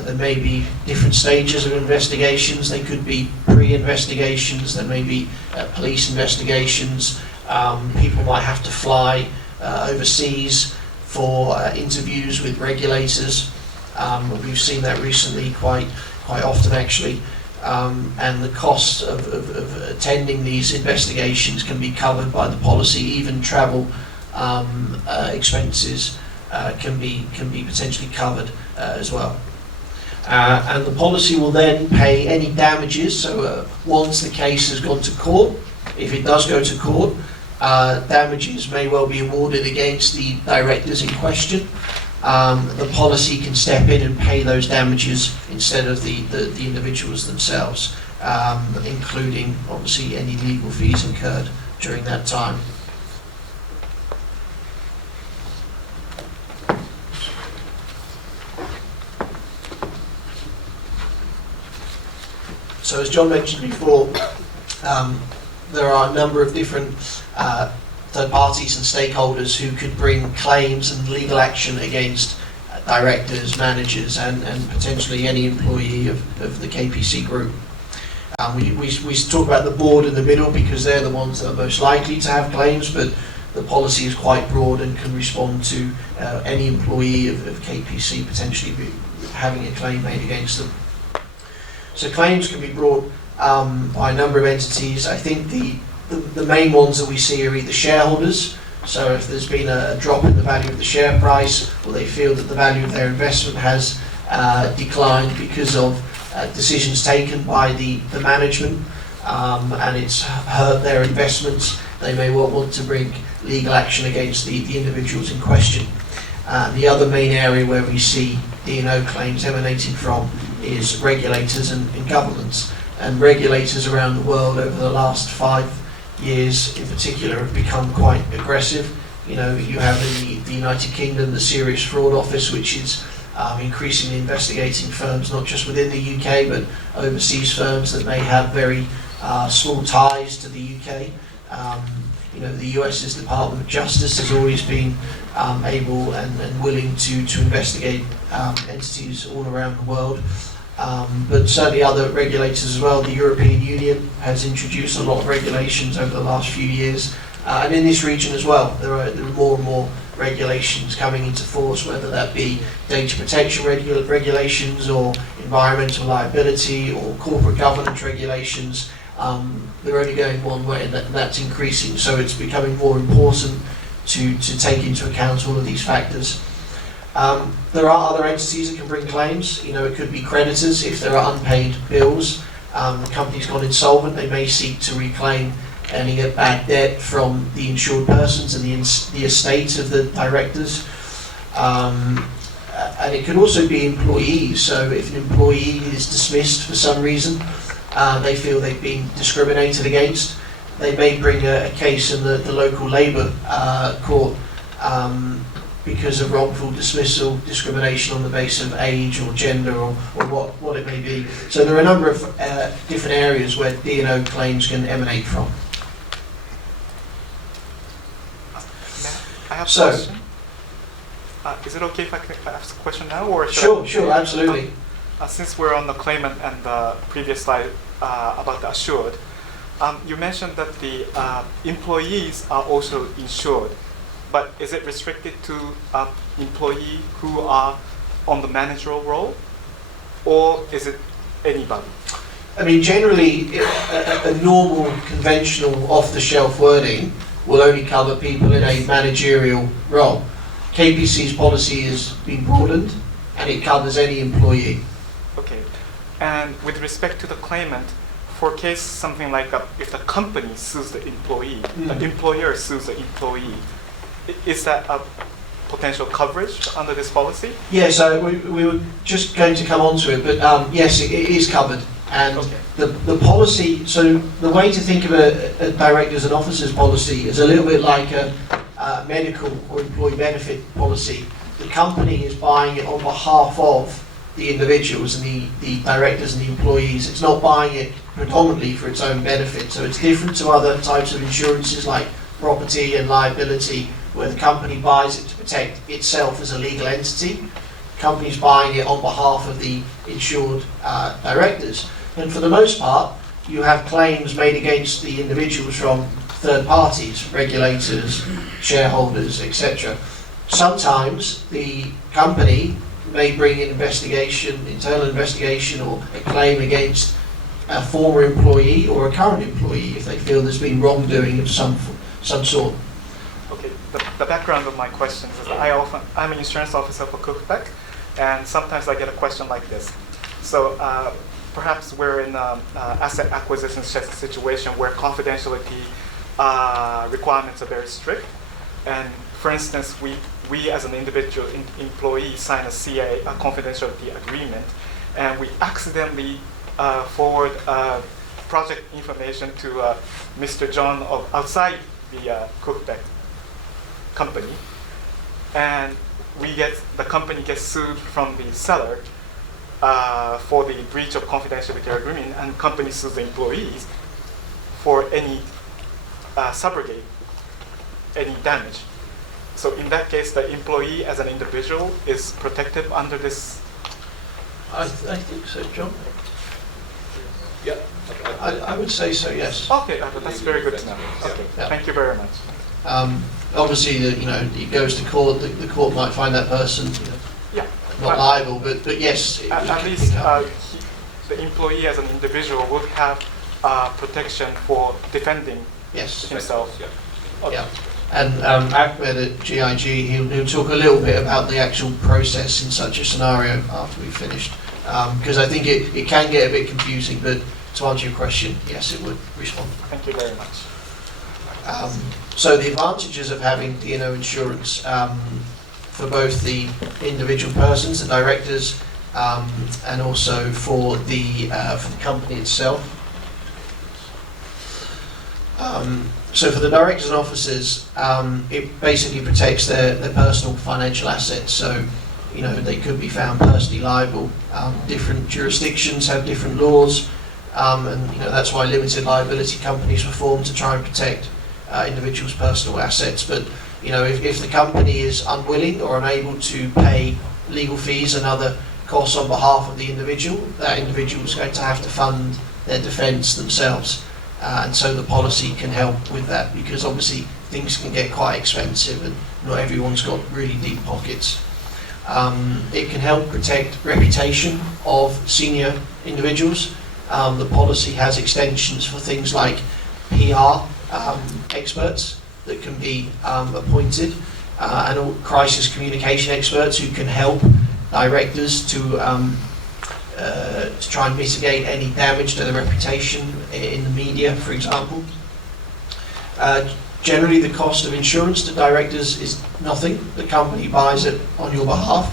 there may be different stages of investigations. They could be pre-investigations, there may be police investigations. People might have to fly overseas for interviews with regulators. We've seen that recently quite often, actually. And the cost of attending these investigations can be covered by the policy. Even travel expenses can be potentially covered as well. And the policy will then pay any damages. So once the case has gone to court, if it does go to court, damages may well be awarded against the directors in question. The policy can step in and pay those damages instead of the individuals themselves, including obviously any legal fees incurred during that time. So as John mentioned before, there are a number of different third parties and stakeholders who could bring claims and legal action against directors, managers, and potentially any employee of the KPC group. We talk about the board in the middle because they're the ones that are most likely to have claims, but the policy is quite broad and can respond to any employee of KPC potentially having a claim made against them. So claims can be brought by a number of entities. I think the main ones that we see are either shareholders. So if there's been a drop in the value of the share price, or they feel that the value of their investment has declined because of decisions taken by the management, and it's hurt their investments, they may well want to bring legal action against the individuals in question. The other main area where we see D&O claims emanating from is regulators and governments. And regulators around the world over the last 5 years in particular have become quite aggressive. You know, you have in the United Kingdom the Serious Fraud Office, which is increasingly investigating firms not just within the UK but overseas firms that may have very small ties to the UK. You know, the US's Department of Justice has always been able and willing to investigate entities all around the world. But certainly other regulators as well. The European Union has introduced a lot of regulations over the last few years, and in this region as well there are more and more regulations coming into force, whether that be data protection regulations or environmental liability or corporate governance regulations. They're only going one way, and that's increasing, so it's becoming more important to take into account all of these factors. There are other entities that can bring claims. You know, it could be creditors if there are unpaid bills. The company's gone insolvent, they may seek to reclaim any bad debt from the insured persons and the estate of the directors. And it could also be employees. So if an employee is dismissed for some reason, they feel they've been discriminated against, they may bring a case in the local labour court because of wrongful dismissal, discrimination on the basis of age or gender or what it may be. So there are a number of different areas where D&O claims can emanate from. I have So, a question. Is it okay if I ask a question now, or Sure, absolutely. Since we're on the claimant and the previous slide about the assured, you mentioned that the employees are also insured, but is it restricted to employees who are on the managerial role, or is it anybody? I mean, generally, a normal, conventional, off-the-shelf wording will only cover people in a managerial role. KPC's policy has been broadened and it covers any employee. Okay. And with respect to the claimant, for case something like if the company sues the employee, the employer sues the employee, is that a potential coverage under this policy? Yeah, so we were just going to come on to it, but yes, it is covered. And Okay. the policy, so the way to think of a directors and officers policy is a little bit like a medical or employee benefit policy. The company is buying it on behalf of the individuals and the directors and the employees. It's not buying it predominantly for its own benefit. So it's different to other types of insurances like property and liability, where the company buys it to protect itself as a legal entity. The company's buying it on behalf of the insured directors. And for the most part, you have claims made against the individuals from third parties, regulators, shareholders, etc. Sometimes the company may bring an investigation, internal investigation, or a claim against a former employee or a current employee if they feel there's been wrongdoing of some sort. Okay, the background of my questions is that I'm an insurance officer for Cookback, and sometimes I get a question like this. So perhaps we're in an asset acquisition situation where confidentiality requirements are very strict. And for instance, we as an individual employee sign a CA, a confidentiality agreement, and we accidentally forward project information to Mr. John of outside the Cookback company, and the company gets sued from the seller for the breach of confidentiality agreement, and company sues the employees for any subrogate, any damage. So in that case, the employee as an individual is protected under this? I think so, John. Yeah. I would say so, yes. Okay, that's very good to know. Okay, Yeah. thank you very much. Obviously, it goes to court. The court might find that person Yeah. not liable, but yes. At least the employee as an individual would have protection for defending Yes. himself. Yeah. Okay. Yeah. And Ahmed at GIG, he'll talk a little bit about the actual process in such a scenario after we've finished. Because I think it can get a bit confusing, but to answer your question, yes, it would respond. Thank you very much. So the advantages of having D&O insurance for both the individual persons, the directors, and also for the company itself. So for the directors and officers, it basically protects their personal financial assets. So, they could be found personally liable. Different jurisdictions have different laws, and that's why limited liability companies were formed to try and protect individuals' personal assets. But if the company is unwilling or unable to pay legal fees and other costs on behalf of the individual, that individual is going to have to fund their defence themselves. And so the policy can help with that, because obviously things can get quite expensive and not everyone's got really deep pockets. It can help protect reputation of senior individuals. The policy has extensions for things like PR experts that can be appointed, and all crisis communication experts who can help directors to try and mitigate any damage to the reputation in the media, for example. Generally, the cost of insurance to directors is nothing. The company buys it on your behalf,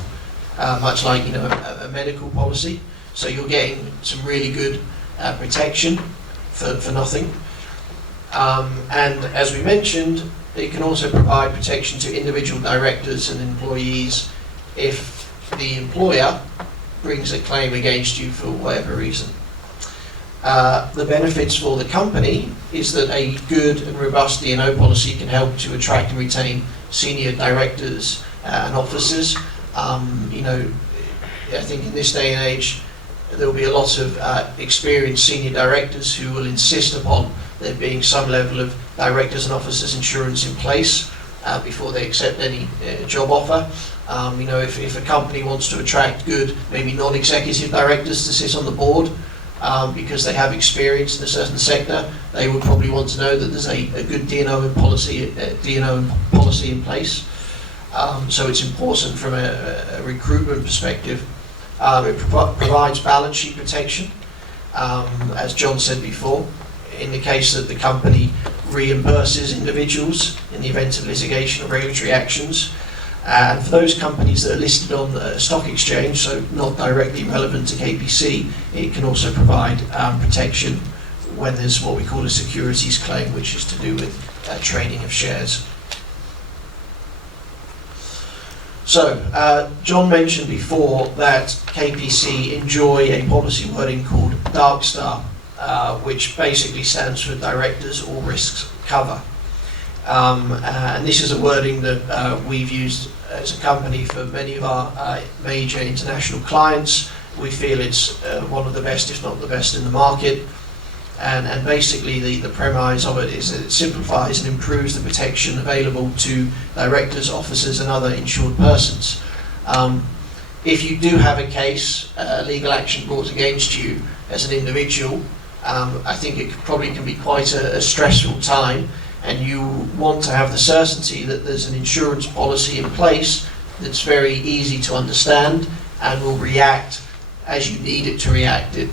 much like a medical policy. So you're getting some really good protection for nothing. And as we mentioned, it can also provide protection to individual directors and employees if the employer brings a claim against you for whatever reason. The benefits for the company is that a good and robust D&O policy can help to attract and retain senior directors and officers. I think in this day and age, there will be a lot of experienced senior directors who will insist upon there being some level of directors and officers insurance in place before they accept any job offer. If a company wants to attract good, maybe non-executive directors to sit on the board because they have experience in a certain sector, they would probably want to know that there's a good D&O policy in place. So it's important from a recruitment perspective. It provides balance sheet protection, as John said before, in the case that the company reimburses individuals in the event of litigation or regulatory actions. And for those companies that are listed on the stock exchange, so not directly relevant to KPC, it can also provide protection when there's what we call a securities claim, which is to do with trading of shares. So, John mentioned before that KPC enjoy a policy wording called Dark Star, which basically stands for Directors All Risks Cover. And this is a wording that we've used as a company for many of our major international clients. We feel it's one of the best, if not the best, in the market. And basically the premise of it is that it simplifies and improves the protection available to directors, officers and other insured persons. If you do have a case, legal action brought against you as an individual, I think it probably can be quite a stressful time, and you want to have the certainty that there's an insurance policy in place that's very easy to understand and will react as you need it to react. It,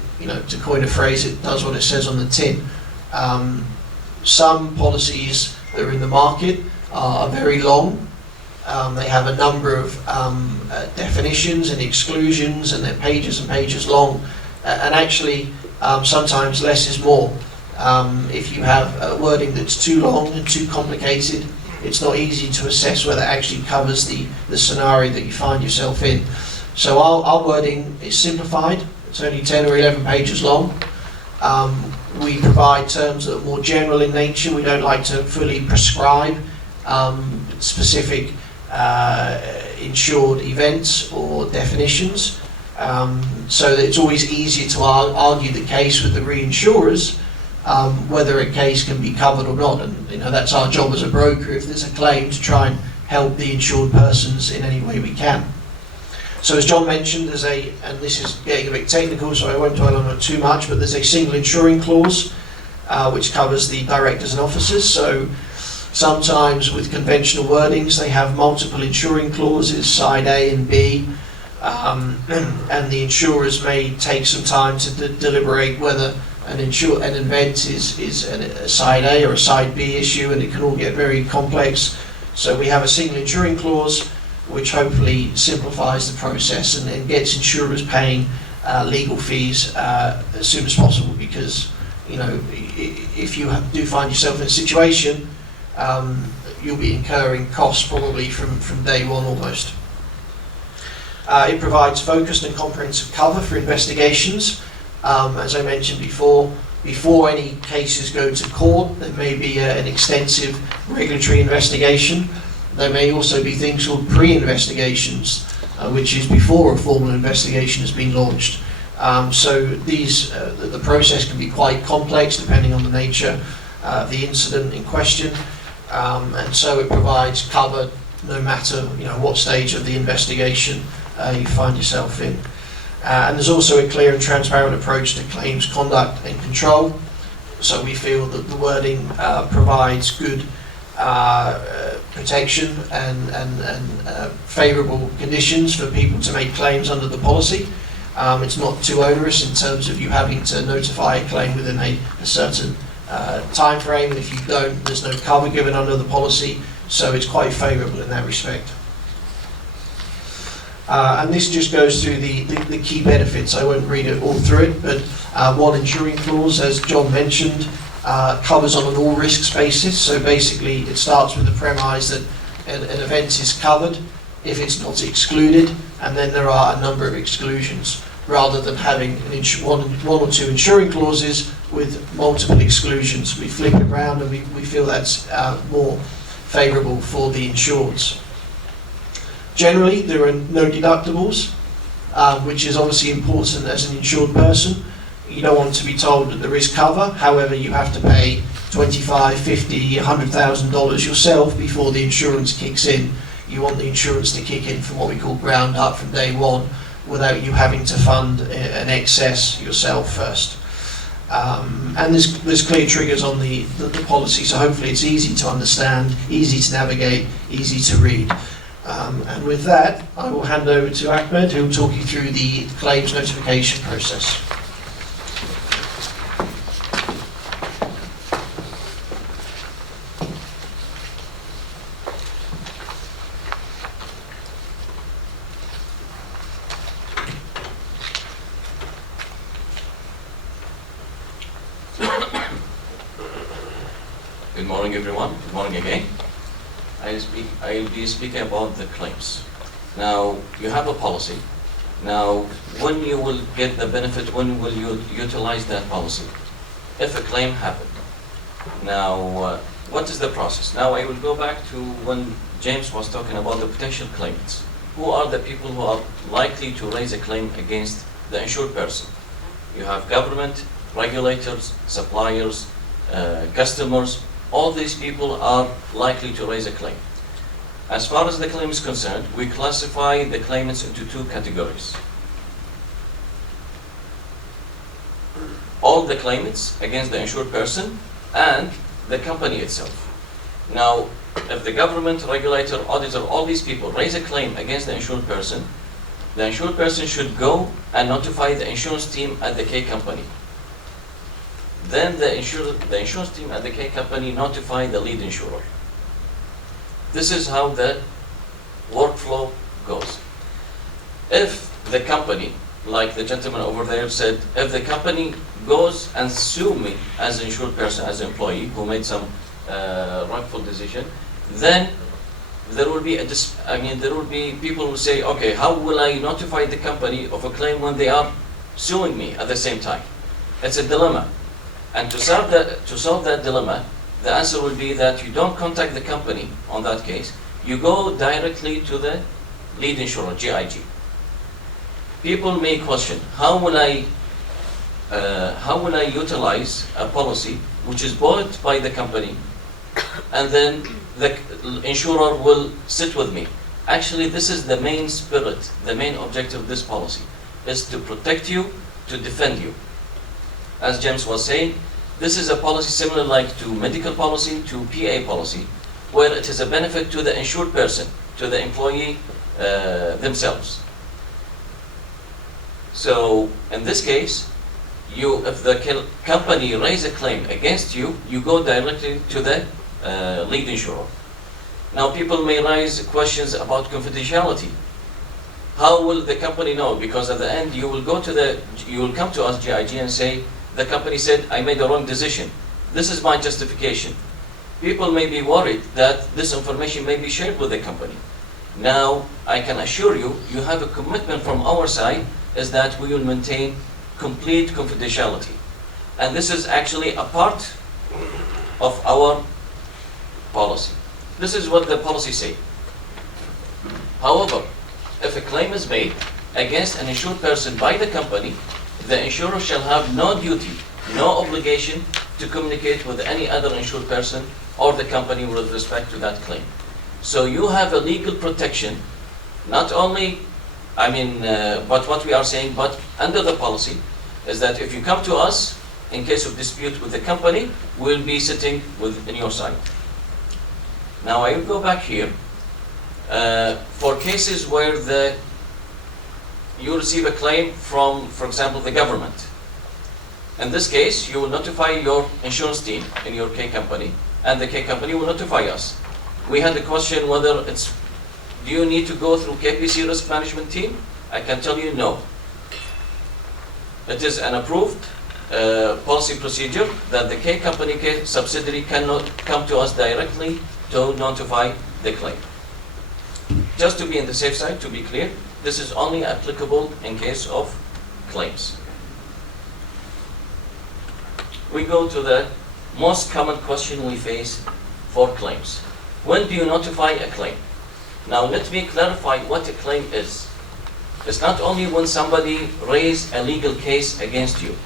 to coin a phrase, it does what it says on the tin. Some policies that are in the market are very long. They have a number of definitions and exclusions, and they're pages and pages long. And actually, sometimes less is more. If you have a wording that's too long and too complicated, it's not easy to assess whether it actually covers the scenario that you find yourself in. So our wording is simplified. It's only 10 or 11 pages long. We provide terms that are more general in nature. We don't like to fully prescribe specific insured events or definitions. So that it's always easier to argue the case with the reinsurers, whether a case can be covered or not. And that's our job as a broker, if there's a claim, to try and help the insured persons in any way we can. So as John mentioned, and this is getting a bit technical, so I won't dwell on it too much, but there's a single insuring clause which covers the directors and officers. So sometimes with conventional wordings, they have multiple insuring clauses, side A and B, and the insurers may take some time to deliberate whether an event is a side A or a side B issue, and it can all get very complex. So we have a single insuring clause which hopefully simplifies the process and gets insurers paying legal fees as soon as possible, because if you do find yourself in a situation, you'll be incurring costs probably from day one almost. It provides focused and comprehensive cover for investigations. As I mentioned before any cases go to court, there may be an extensive regulatory investigation. There may also be things called pre-investigations, which is before a formal investigation has been launched. So the process can be quite complex depending on the nature of the incident in question, and so it provides cover no matter what stage of the investigation you find yourself in. And there's also a clear and transparent approach to claims conduct and control. So we feel that the wording provides good protection and favourable conditions for people to make claims under the policy. It's not too onerous in terms of you having to notify a claim within a certain time frame, and if you don't, there's no cover given under the policy, so it's quite favourable in that respect. And this just goes through the key benefits. I won't read it all through it, but one insuring clause, as John mentioned, covers on an all risks basis. So basically it starts with the premise that an event is covered if it's not excluded, and then there are a number of exclusions, rather than having one or two insuring clauses with multiple exclusions. We flip it around, and we feel that's more favourable for the insureds. Generally, there are no deductibles, which is obviously important as an insured person. You don't want to be told that there is cover. However, you have to pay $25,000, $50,000, $100,000 yourself before the insurance kicks in. You want the insurance to kick in from what we call ground up from day one, without you having to fund an excess yourself first. And there's clear triggers on the policy, so hopefully it's easy to understand, easy to navigate, easy to read. And with that, I will hand over to Ahmed, who will talk you through the claims notification process. Good morning, everyone. Good morning again. I'll be speaking about the claims. Now, you have a policy. Now, when you will get the benefit, when will you utilize that policy? If a claim happened. Now, what is the process? Now, I will go back to when James was talking about the potential claimants. Who are the people who are likely to raise a claim against the insured person? You have government, regulators, suppliers, customers. All these people are likely to raise a claim. As far as the claim is concerned, we classify the claimants into two categories. All the claimants against the insured person and the company itself. Now, if the government, regulator, auditor, all these people raise a claim against the insured person should go and notify the insurance team at the K company. Then the insurance team at the K company notify the lead insurer. This is how the workflow goes. If the company, like the gentleman over there said, if the company goes and sue me as an insured person, as an employee who made some wrongful decision, then there will be there will be people who say, okay, how will I notify the company of a claim when they are suing me at the same time? It's a dilemma. And to solve that dilemma, the answer will be that you don't contact the company on that case. You go directly to the lead insurer, GIG. People may question, how will I utilize a policy which is bought by the company and then the insurer will sit with me? Actually, this is the main spirit, the main objective of this policy, is to protect you, to defend you. As James was saying, this is a policy similar like to medical policy, to PA policy, where it is a benefit to the insured person, to the employee themselves. So in this case, if the company raise a claim against you, you go directly to the lead insurer. Now people may raise questions about confidentiality. How will the company know? Because at the end you will come to us, GIG, and say, the company said, I made a wrong decision. This is my justification. People may be worried that this information may be shared with the company. Now, I can assure you, you have a commitment from our side, is that we will maintain complete confidentiality. And this is actually a part of our policy. This is what the policy says. However, if a claim is made against an insured person by the company, the insurer shall have no duty, no obligation to communicate with any other insured person or the company with respect to that claim. So you have a legal protection, not only, but what we are saying, but under the policy, is that if you come to us in case of dispute with the company, we'll be sitting in your side. Now I will go back here. For cases where you receive a claim from, for example, the government. In this case, you will notify your insurance team in your K company, and the K company will notify us. We had a question whether do you need to go through KPC risk management team? I can tell you no. It is an approved policy procedure that the K company subsidiary cannot come to us directly to notify the claim. Just to be on the safe side, to be clear, this is only applicable in case of claims. We go to the most common question we face for claims. When do you notify a claim? Now let me clarify what a claim is. It's not only when somebody raises a legal case against you.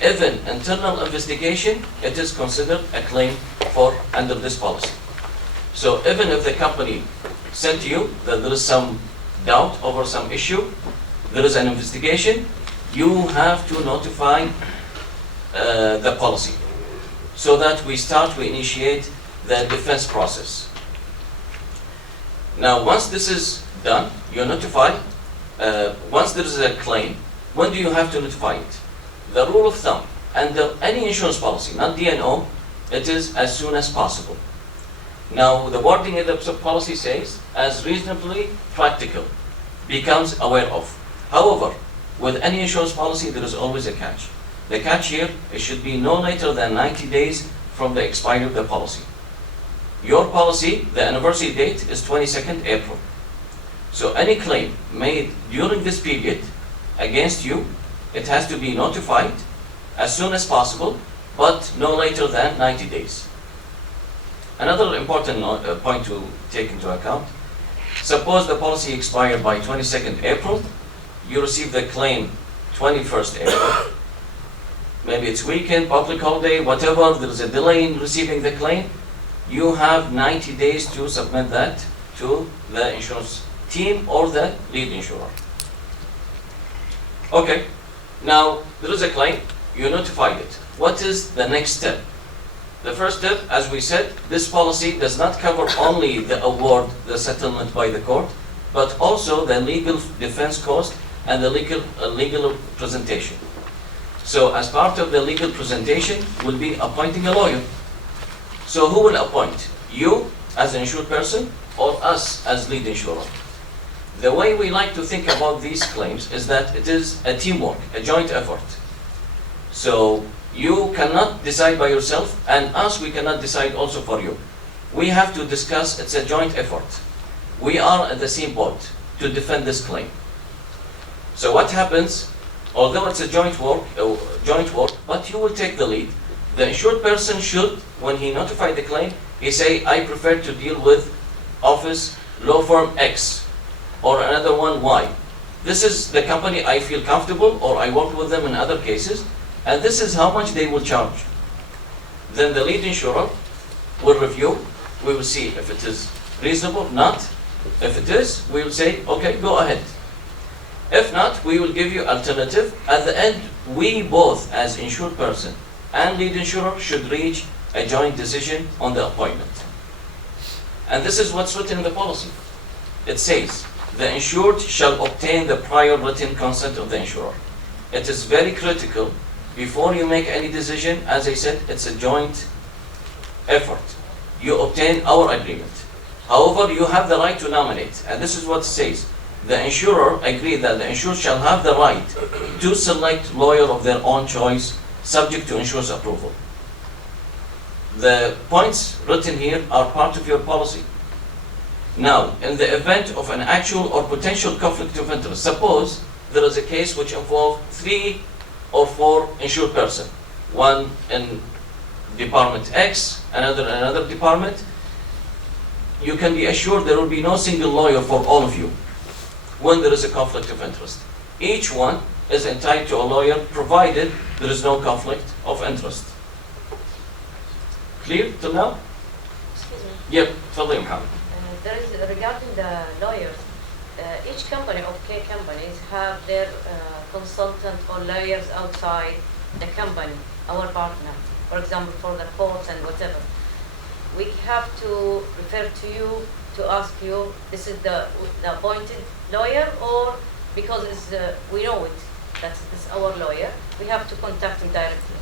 Even internal investigation, it is considered a claim under this policy. So even if the company sent to you that there is some doubt over some issue, there is an investigation, you have to notify the policy so that we initiate the defense process. Now, once this is done, you notify. Once there is a claim, when do you have to notify it? The rule of thumb, under any insurance policy, not DNO, it is as soon as possible. Now, the wording in the policy says, as reasonably practical, becomes aware of. However, with any insurance policy, there is always a catch. The catch here, it should be no later than 90 days from the expiry of the policy. Your policy, the anniversary date is 22nd April. So any claim made during this period against you, it has to be notified as soon as possible, but no later than 90 days. Another important point to take into account, suppose the policy expired by 22nd April, you receive the claim 21st April. Maybe it's weekend, public holiday, whatever, there is a delay in receiving the claim, you have 90 days to submit that to the insurance team or the lead insurer. Okay, now there is a claim, you notified it. What is the next step? The first step, as we said, this policy does not cover only the award, the settlement by the court, but also the legal defense cost and the legal presentation. So as part of the legal presentation, we'll be appointing a lawyer. So who will appoint? You as an insured person or us as lead insurer? The way we like to think about these claims is that it is a teamwork, a joint effort. So you cannot decide by yourself, and us, we cannot decide also for you. We have to discuss, it's a joint effort. We are at the same boat to defend this claim. So what happens, although it's a joint work, but you will take the lead. The insured person should, when he notified the claim, he say, I prefer to deal with office law firm X or another one Y. This is the company I feel comfortable, or I worked with them in other cases, and this is how much they will charge. Then the lead insurer will review, we will see if it is reasonable, not. If it is, we will say, okay, go ahead. If not, we will give you alternative. At the end, we both, as insured person and lead insurer, should reach a joint decision on the appointment. And this is what's written in the policy. It says, the insured shall obtain the prior written consent of the insurer. It is very critical, before you make any decision, as I said, it's a joint effort. You obtain our agreement. However, you have the right to nominate, and this is what it says. The insurer agreed that the insured shall have the right to select lawyer of their own choice, subject to insurer's approval. The points written here are part of your policy. Now, in the event of an actual or potential conflict of interest, suppose there is a case which involves 3 or 4 insured persons, one in department X, another in another department, you can be assured there will be no single lawyer for all of you when there is a conflict of interest. Each one is entitled to a lawyer provided there is no conflict of interest. Clear till now? Excuse me. Yep, تفضل محمد. There is, regarding the lawyers, each company or K companies have their consultant or lawyers outside the company, our partner. For example, for the courts and whatever. We have to refer to you to ask you, this is the appointed lawyer, or because it's, we know it, that's this our lawyer, we have to contact him directly.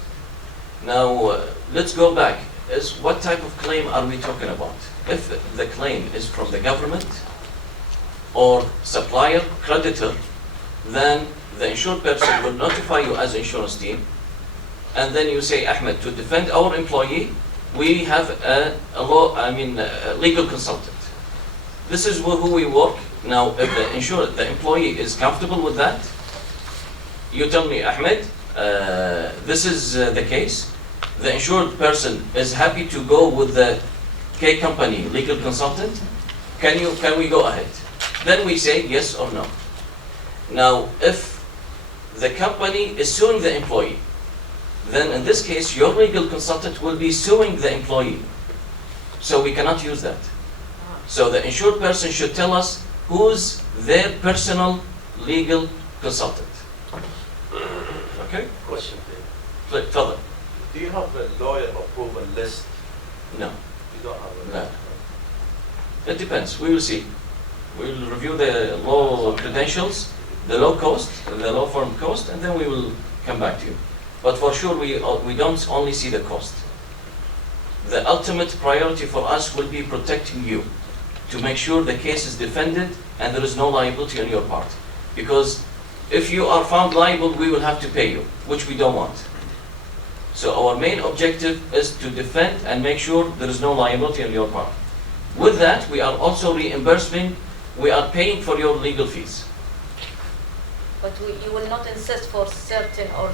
Now, let's go back. What type of claim are we talking about? If the claim is from the government or supplier, creditor, then the insured person will notify you as insurance team, and then you say, Ahmed, to defend our employee, we have a legal consultant. This is who we work. Now, if the employee is comfortable with that, you tell me, Ahmed, this is the case. The insured person is happy to go with the K company legal consultant. Can we go ahead? Then we say yes or no. Now, if the company is suing the employee, then in this case, your legal consultant will be suing the employee. So we cannot use that. So the insured person should tell us who's their personal legal consultant. Okay? Question, Please, further. do you have a lawyer approval list? No. You don't have a No. It depends. We will see. We'll review the law credentials, the law cost, the law firm cost, and then we will come back to you. But for sure, we don't only see the cost. The ultimate priority for us will be protecting you, to make sure the case is defended and there is no liability on your part. Because if you are found liable, we will have to pay you, which we don't want. So our main objective is to defend and make sure there is no liability on your part. With that, we are also reimbursing, we are paying for your legal fees. But you will not insist for certain or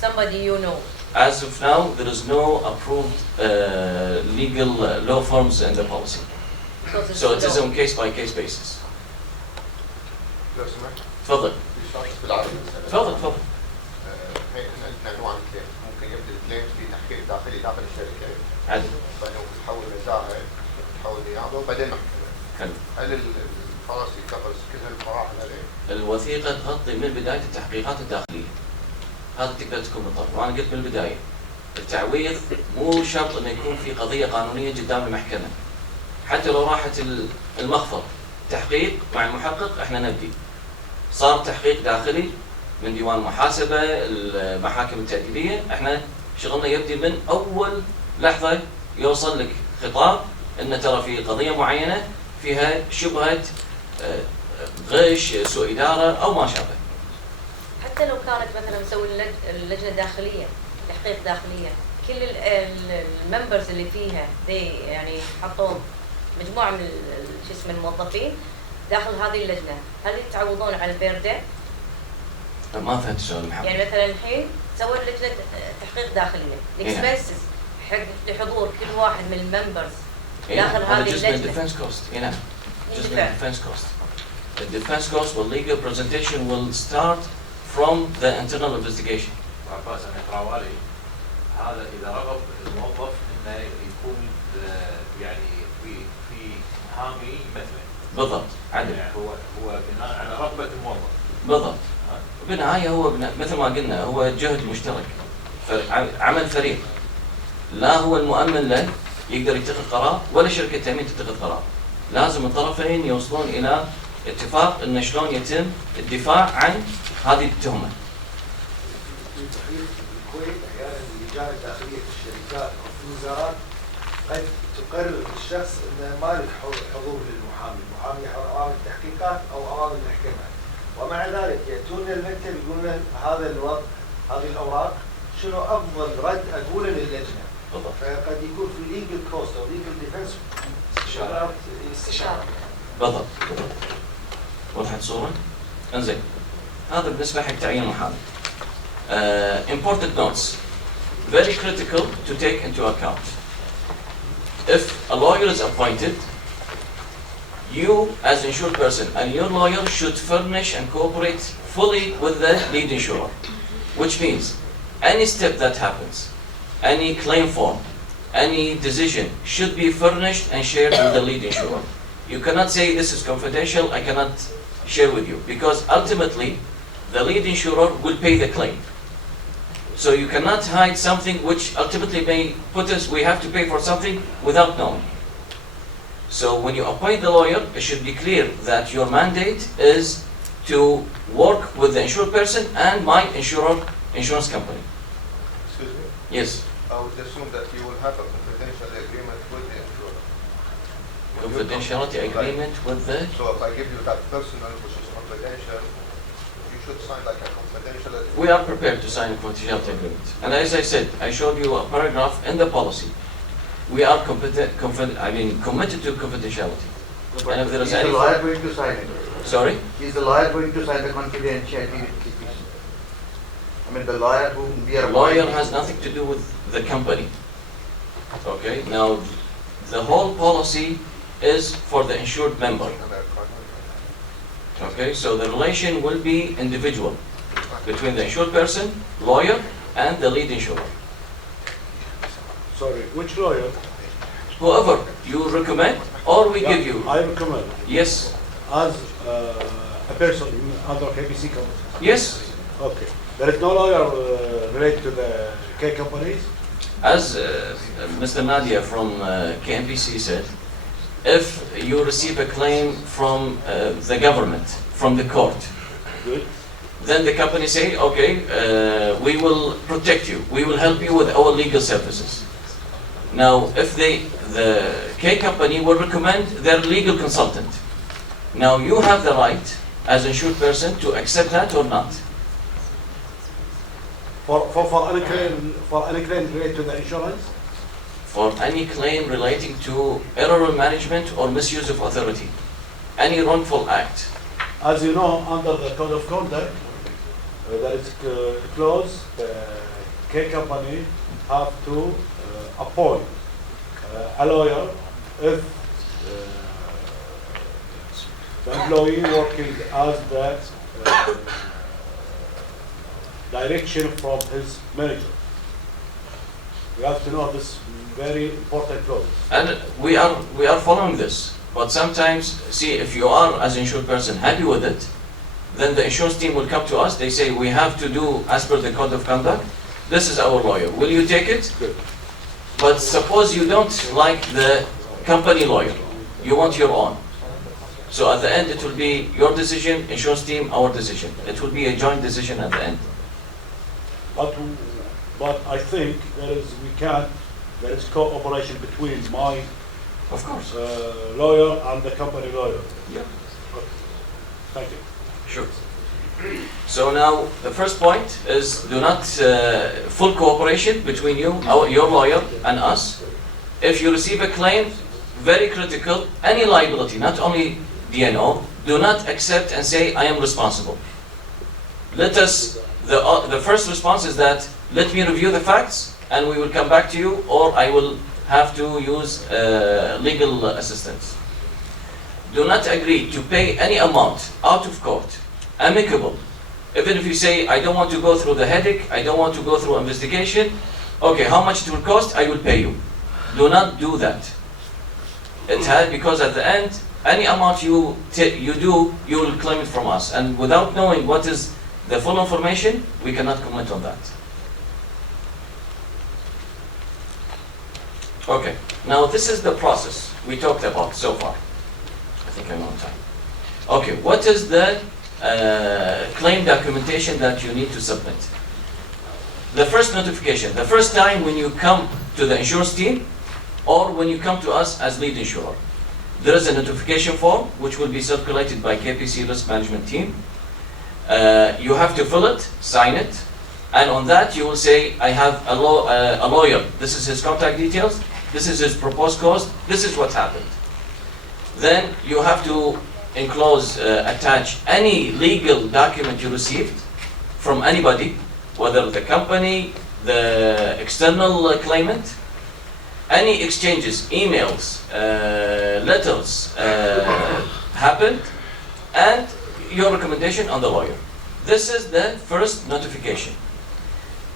somebody you know. As of now, there is no approved legal law firms in the policy. Because it's So it is law. on case-by-case basis. لو سمحت تفضل. في العربي مثلا تفضل. هي احنا نوع الكليم ممكن يبدا الكليم في تحقيق داخلي داخل الشركه عدل. بعدين تحول نزاهه تحول نيابه وبعدين محكمه. حلو. هل البوليسي كفرز كل هالمراحل هذه؟ الوثيقة تغطي من بداية التحقيقات الداخلية. هذا تقدر تكون بالضبط، وأنا قلت من البداية التعويض مو شرط إنه يكون في قضية قانونية قدام المحكمة. حتى لو راحت المخفض تحقيق مع المحقق احنا نبدي. صار تحقيق داخلي من ديوان محاسبة، المحاكم التأديبية، احنا شغلنا يبدي من أول لحظة يوصل لك خطاب إن ترى في قضية معينة فيها شبهة غش، سوء إدارة أو ما شابه. حتى لو كانت مثلا مسوي اللجنه داخليه، تحقيق داخليه، كل الممبرز اللي فيها يعني حطوا مجموعه من شو اسمه الموظفين داخل هذه اللجنه، هل يتعوضون على البيردة؟ ما فهمت السؤال محمد. يعني مثلا الحين سووا لجنه تحقيق داخليه، الاكسبنسز حق لحضور كل واحد من الممبرز داخل هذه جزء من اللجنه. الديفنس كوست. نعم. جزء من يندفع. الديفنس كوست. The defense cost will legal presentation will start from the internal investigation. عباس أنا طراوالي هذا إذا رغب الموظف إنه يكون يعني في محامي مثلا. بالضبط. عدل. يعني هو بناء على رغبة الموظف. بالضبط. بالنهاية هو مثل ما قلنا هو جهد مشترك، عمل فريق. لا هو المؤمن له يقدر يتخذ قرار ولا شركة تأمين تتخذ قرار. لازم الطرفين يوصلون إلى اتفاق إن شلون يتم الدفاع عن هذه التهمة. في الكويت احيانا اللجان الداخليه في الشركات او في الوزارات قد تقرر الشخص انه ما له حضور للمحامي، المحامي امام التحقيقات او امام المحكمه، ومع ذلك ياتون المكتب يقولون هذا الوضع، هذه الاوراق شنو افضل رد اقوله للجنه. بالضبط. فقد يكون في ليجل كوست او ليجل ديفنس استشاره. بالضبط. وضحت الصورة؟ انزين. هذا بالنسبة حق تعيين المحامي. Important notes. Very critical to take into account. If a lawyer is appointed, you as insured person and your lawyer should furnish and cooperate fully with the lead insurer. Which means any step that happens, any claim form, any decision should be furnished and shared with the lead insurer. You cannot say this is confidential, I cannot share with you, because ultimately the lead insurer will pay the claim. So you cannot hide something which ultimately may put us, we have to pay for something without knowing. So when you appoint the lawyer, it should be clear that your mandate is to work with the insured person and my insurance company. Excuse me? Yes. I would assume that you will have a confidential agreement with the insurer. Confidentiality agreement with the... So if I give you that personal which is confidential, you should sign like a confidential agreement. We are prepared to sign a confidentiality agreement. And as I said, I showed you a paragraph in the policy. We are committed to confidentiality. And if there is Is any... the lawyer going to sign it? Sorry? Is the lawyer going to sign the confidentiality with KPC? I mean, the lawyer whom we are The lawyer appointing. has nothing to do with the company. Okay? Now, the whole policy is for the insured member. Okay? So the relation will be individual between the insured person, lawyer, and the lead insurer. Sorry, which lawyer? Whoever you recommend or we give you. I recommend. Yes. As a person under KPC company. Yes. Okay. There is no lawyer related to the K companies? As Mr. Nadia from KPC said, if you receive a claim from the government, from the court. Good. Then the company say, okay, we will protect you. We will help you with our legal services. Now, if the K company will recommend their legal consultant. Now, you have the right, as insured person, to accept that or not. For any claim related to the insurance? For any claim relating to error in management or misuse of authority. Any wrongful act. As you know, under the code of conduct, there is a clause, the K company have to appoint a lawyer if the employee working as the direction from his manager. You have to know this very important clause. And we are following this. But sometimes, see, if you are, as an insured person, happy with it, then the insurance team will come to us. They say, we have to do as per the code of conduct. This is our lawyer. Will you take it? Good. But suppose you don't like the company lawyer. You want your own. So at the end, it will be your decision, insurance team, our decision. It will be a joint decision at the end. But I think there is cooperation between my Of course. lawyer and the company lawyer. Yeah. Okay. Thank you. Sure. So now the first point is do not full cooperation between you, your lawyer and us. If you receive a claim, very critical, any liability, not only DNO, do not accept and say I am responsible. Let us, the first response is that let me review the facts and we will come back to you, or I will have to use legal assistance. Do not agree to pay any amount out of court, amicable. Even if you say, I don't want to go through the headache, I don't want to go through investigation, okay, how much it will cost, I will pay you. Do not do that. Because at the end, any amount you do, you will claim it from us. And without knowing what is the full information, we cannot comment on that. Okay, now this is the process we talked about so far. I think I'm on time. Okay, what is the claim documentation that you need to submit? The first notification, the first time when you come to the insurance team or when you come to us as lead insurer, there is a notification form which will be circulated by KPC Risk Management team. You have to fill it, sign it, and on that you will say, I have a lawyer, this is his contact details, this is his proposed cost, this is what happened. Then you have to attach any legal document you received from anybody, whether the company, the external claimant, any exchanges, emails, letters happened, and your recommendation on the lawyer. This is the first notification.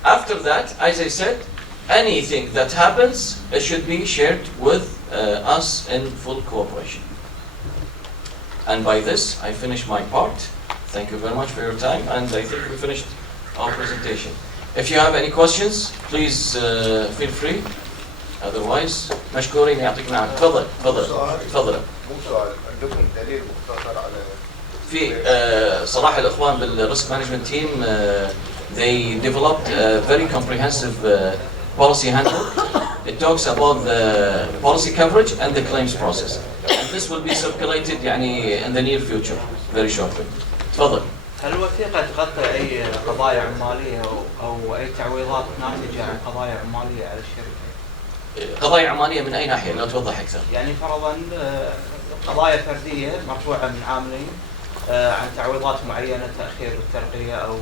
After that, as I said, anything that happens, it should be shared with us in full cooperation. And by this, I finish my part. Thank you very much for your time, and I think we finished our presentation. If you have any questions, please feel free. Otherwise, مشكورين يعطيكم العافية. تفضل تفضل تفضل. مو سؤال، عندكم دليل مختصر على في صراحة الإخوان بالريسك مانجمنت تيم they developed a very comprehensive policy handbook. It talks about the policy coverage and the claims process. And this will be circulated يعني in the near future, very shortly. تفضل. هل الوثيقة تغطي أي قضايا عمالية أو أي تعويضات ناتجة عن قضايا عمالية على الشركة؟ قضايا عمالية من أي ناحية؟ لو توضح أكثر. يعني فرضاً قضايا فردية مرفوعة من عاملين عن تعويضات معينة، تأخير الترقية أو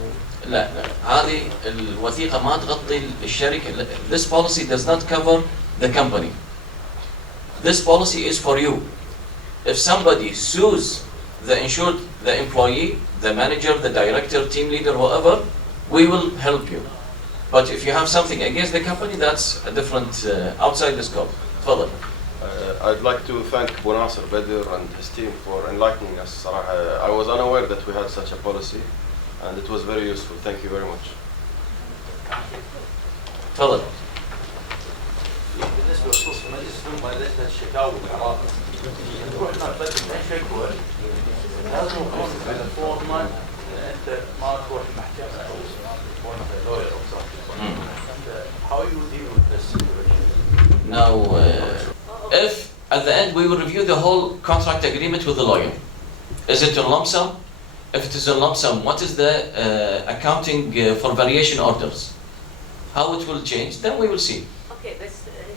لا هذه الوثيقة ما تغطي الشركة. This policy does not cover the company. This policy is for you. If somebody sues the insured, the employee, the manager, the director, team leader, whoever, we will help you. But if you have something against the company, that's a different, outside the scope. تفضل. I'd like to thank Bunasir Bedir and his team for enlightening us. I was unaware that we had such a policy, and it was very useful. Thank you very much. تفضل. بالنسبه لخصوص مجلس الشكاوى بالعراق تروح بس تشكوى لازم يكون فورمال انت ما تروح المحكمه او تكون لوير او something. How you deal with this situation? Now, if at the end we will review the whole contract agreement with the lawyer. Is it a lump sum? If it is a lump sum, what is the accounting for variation orders? How it will change? Then we will see. اوكي بس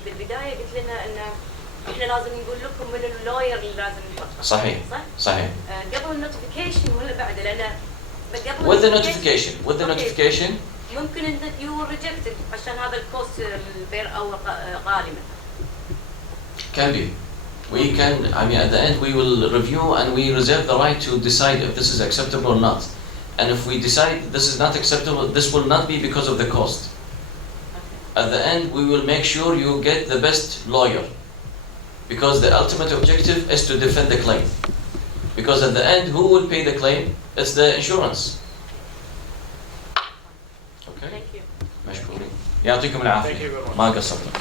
بالبدايه قلت لنا ان احنا لازم نقول لكم من اللوير اللي لازم نفكر. صحيح. صح؟ صحيح. قبل النوتيفيكيشن ولا بعد؟ لان قبل With the notification. With the notification. ممكن ان يو ريجكتد عشان هذا الكوست البير او غالي مثلا. Can be. We can, I mean, at the end we will review and we reserve the right to decide if this is acceptable or not. And if we decide this is not acceptable, this will not be because of the cost. At the end, we will make sure you get the best lawyer. Because the ultimate objective is to defend the claim. Because at the end, who will pay the claim? It's the insurance. Okay? Thank you. مشكورين. يعطيكم العافية. ما قصرتم.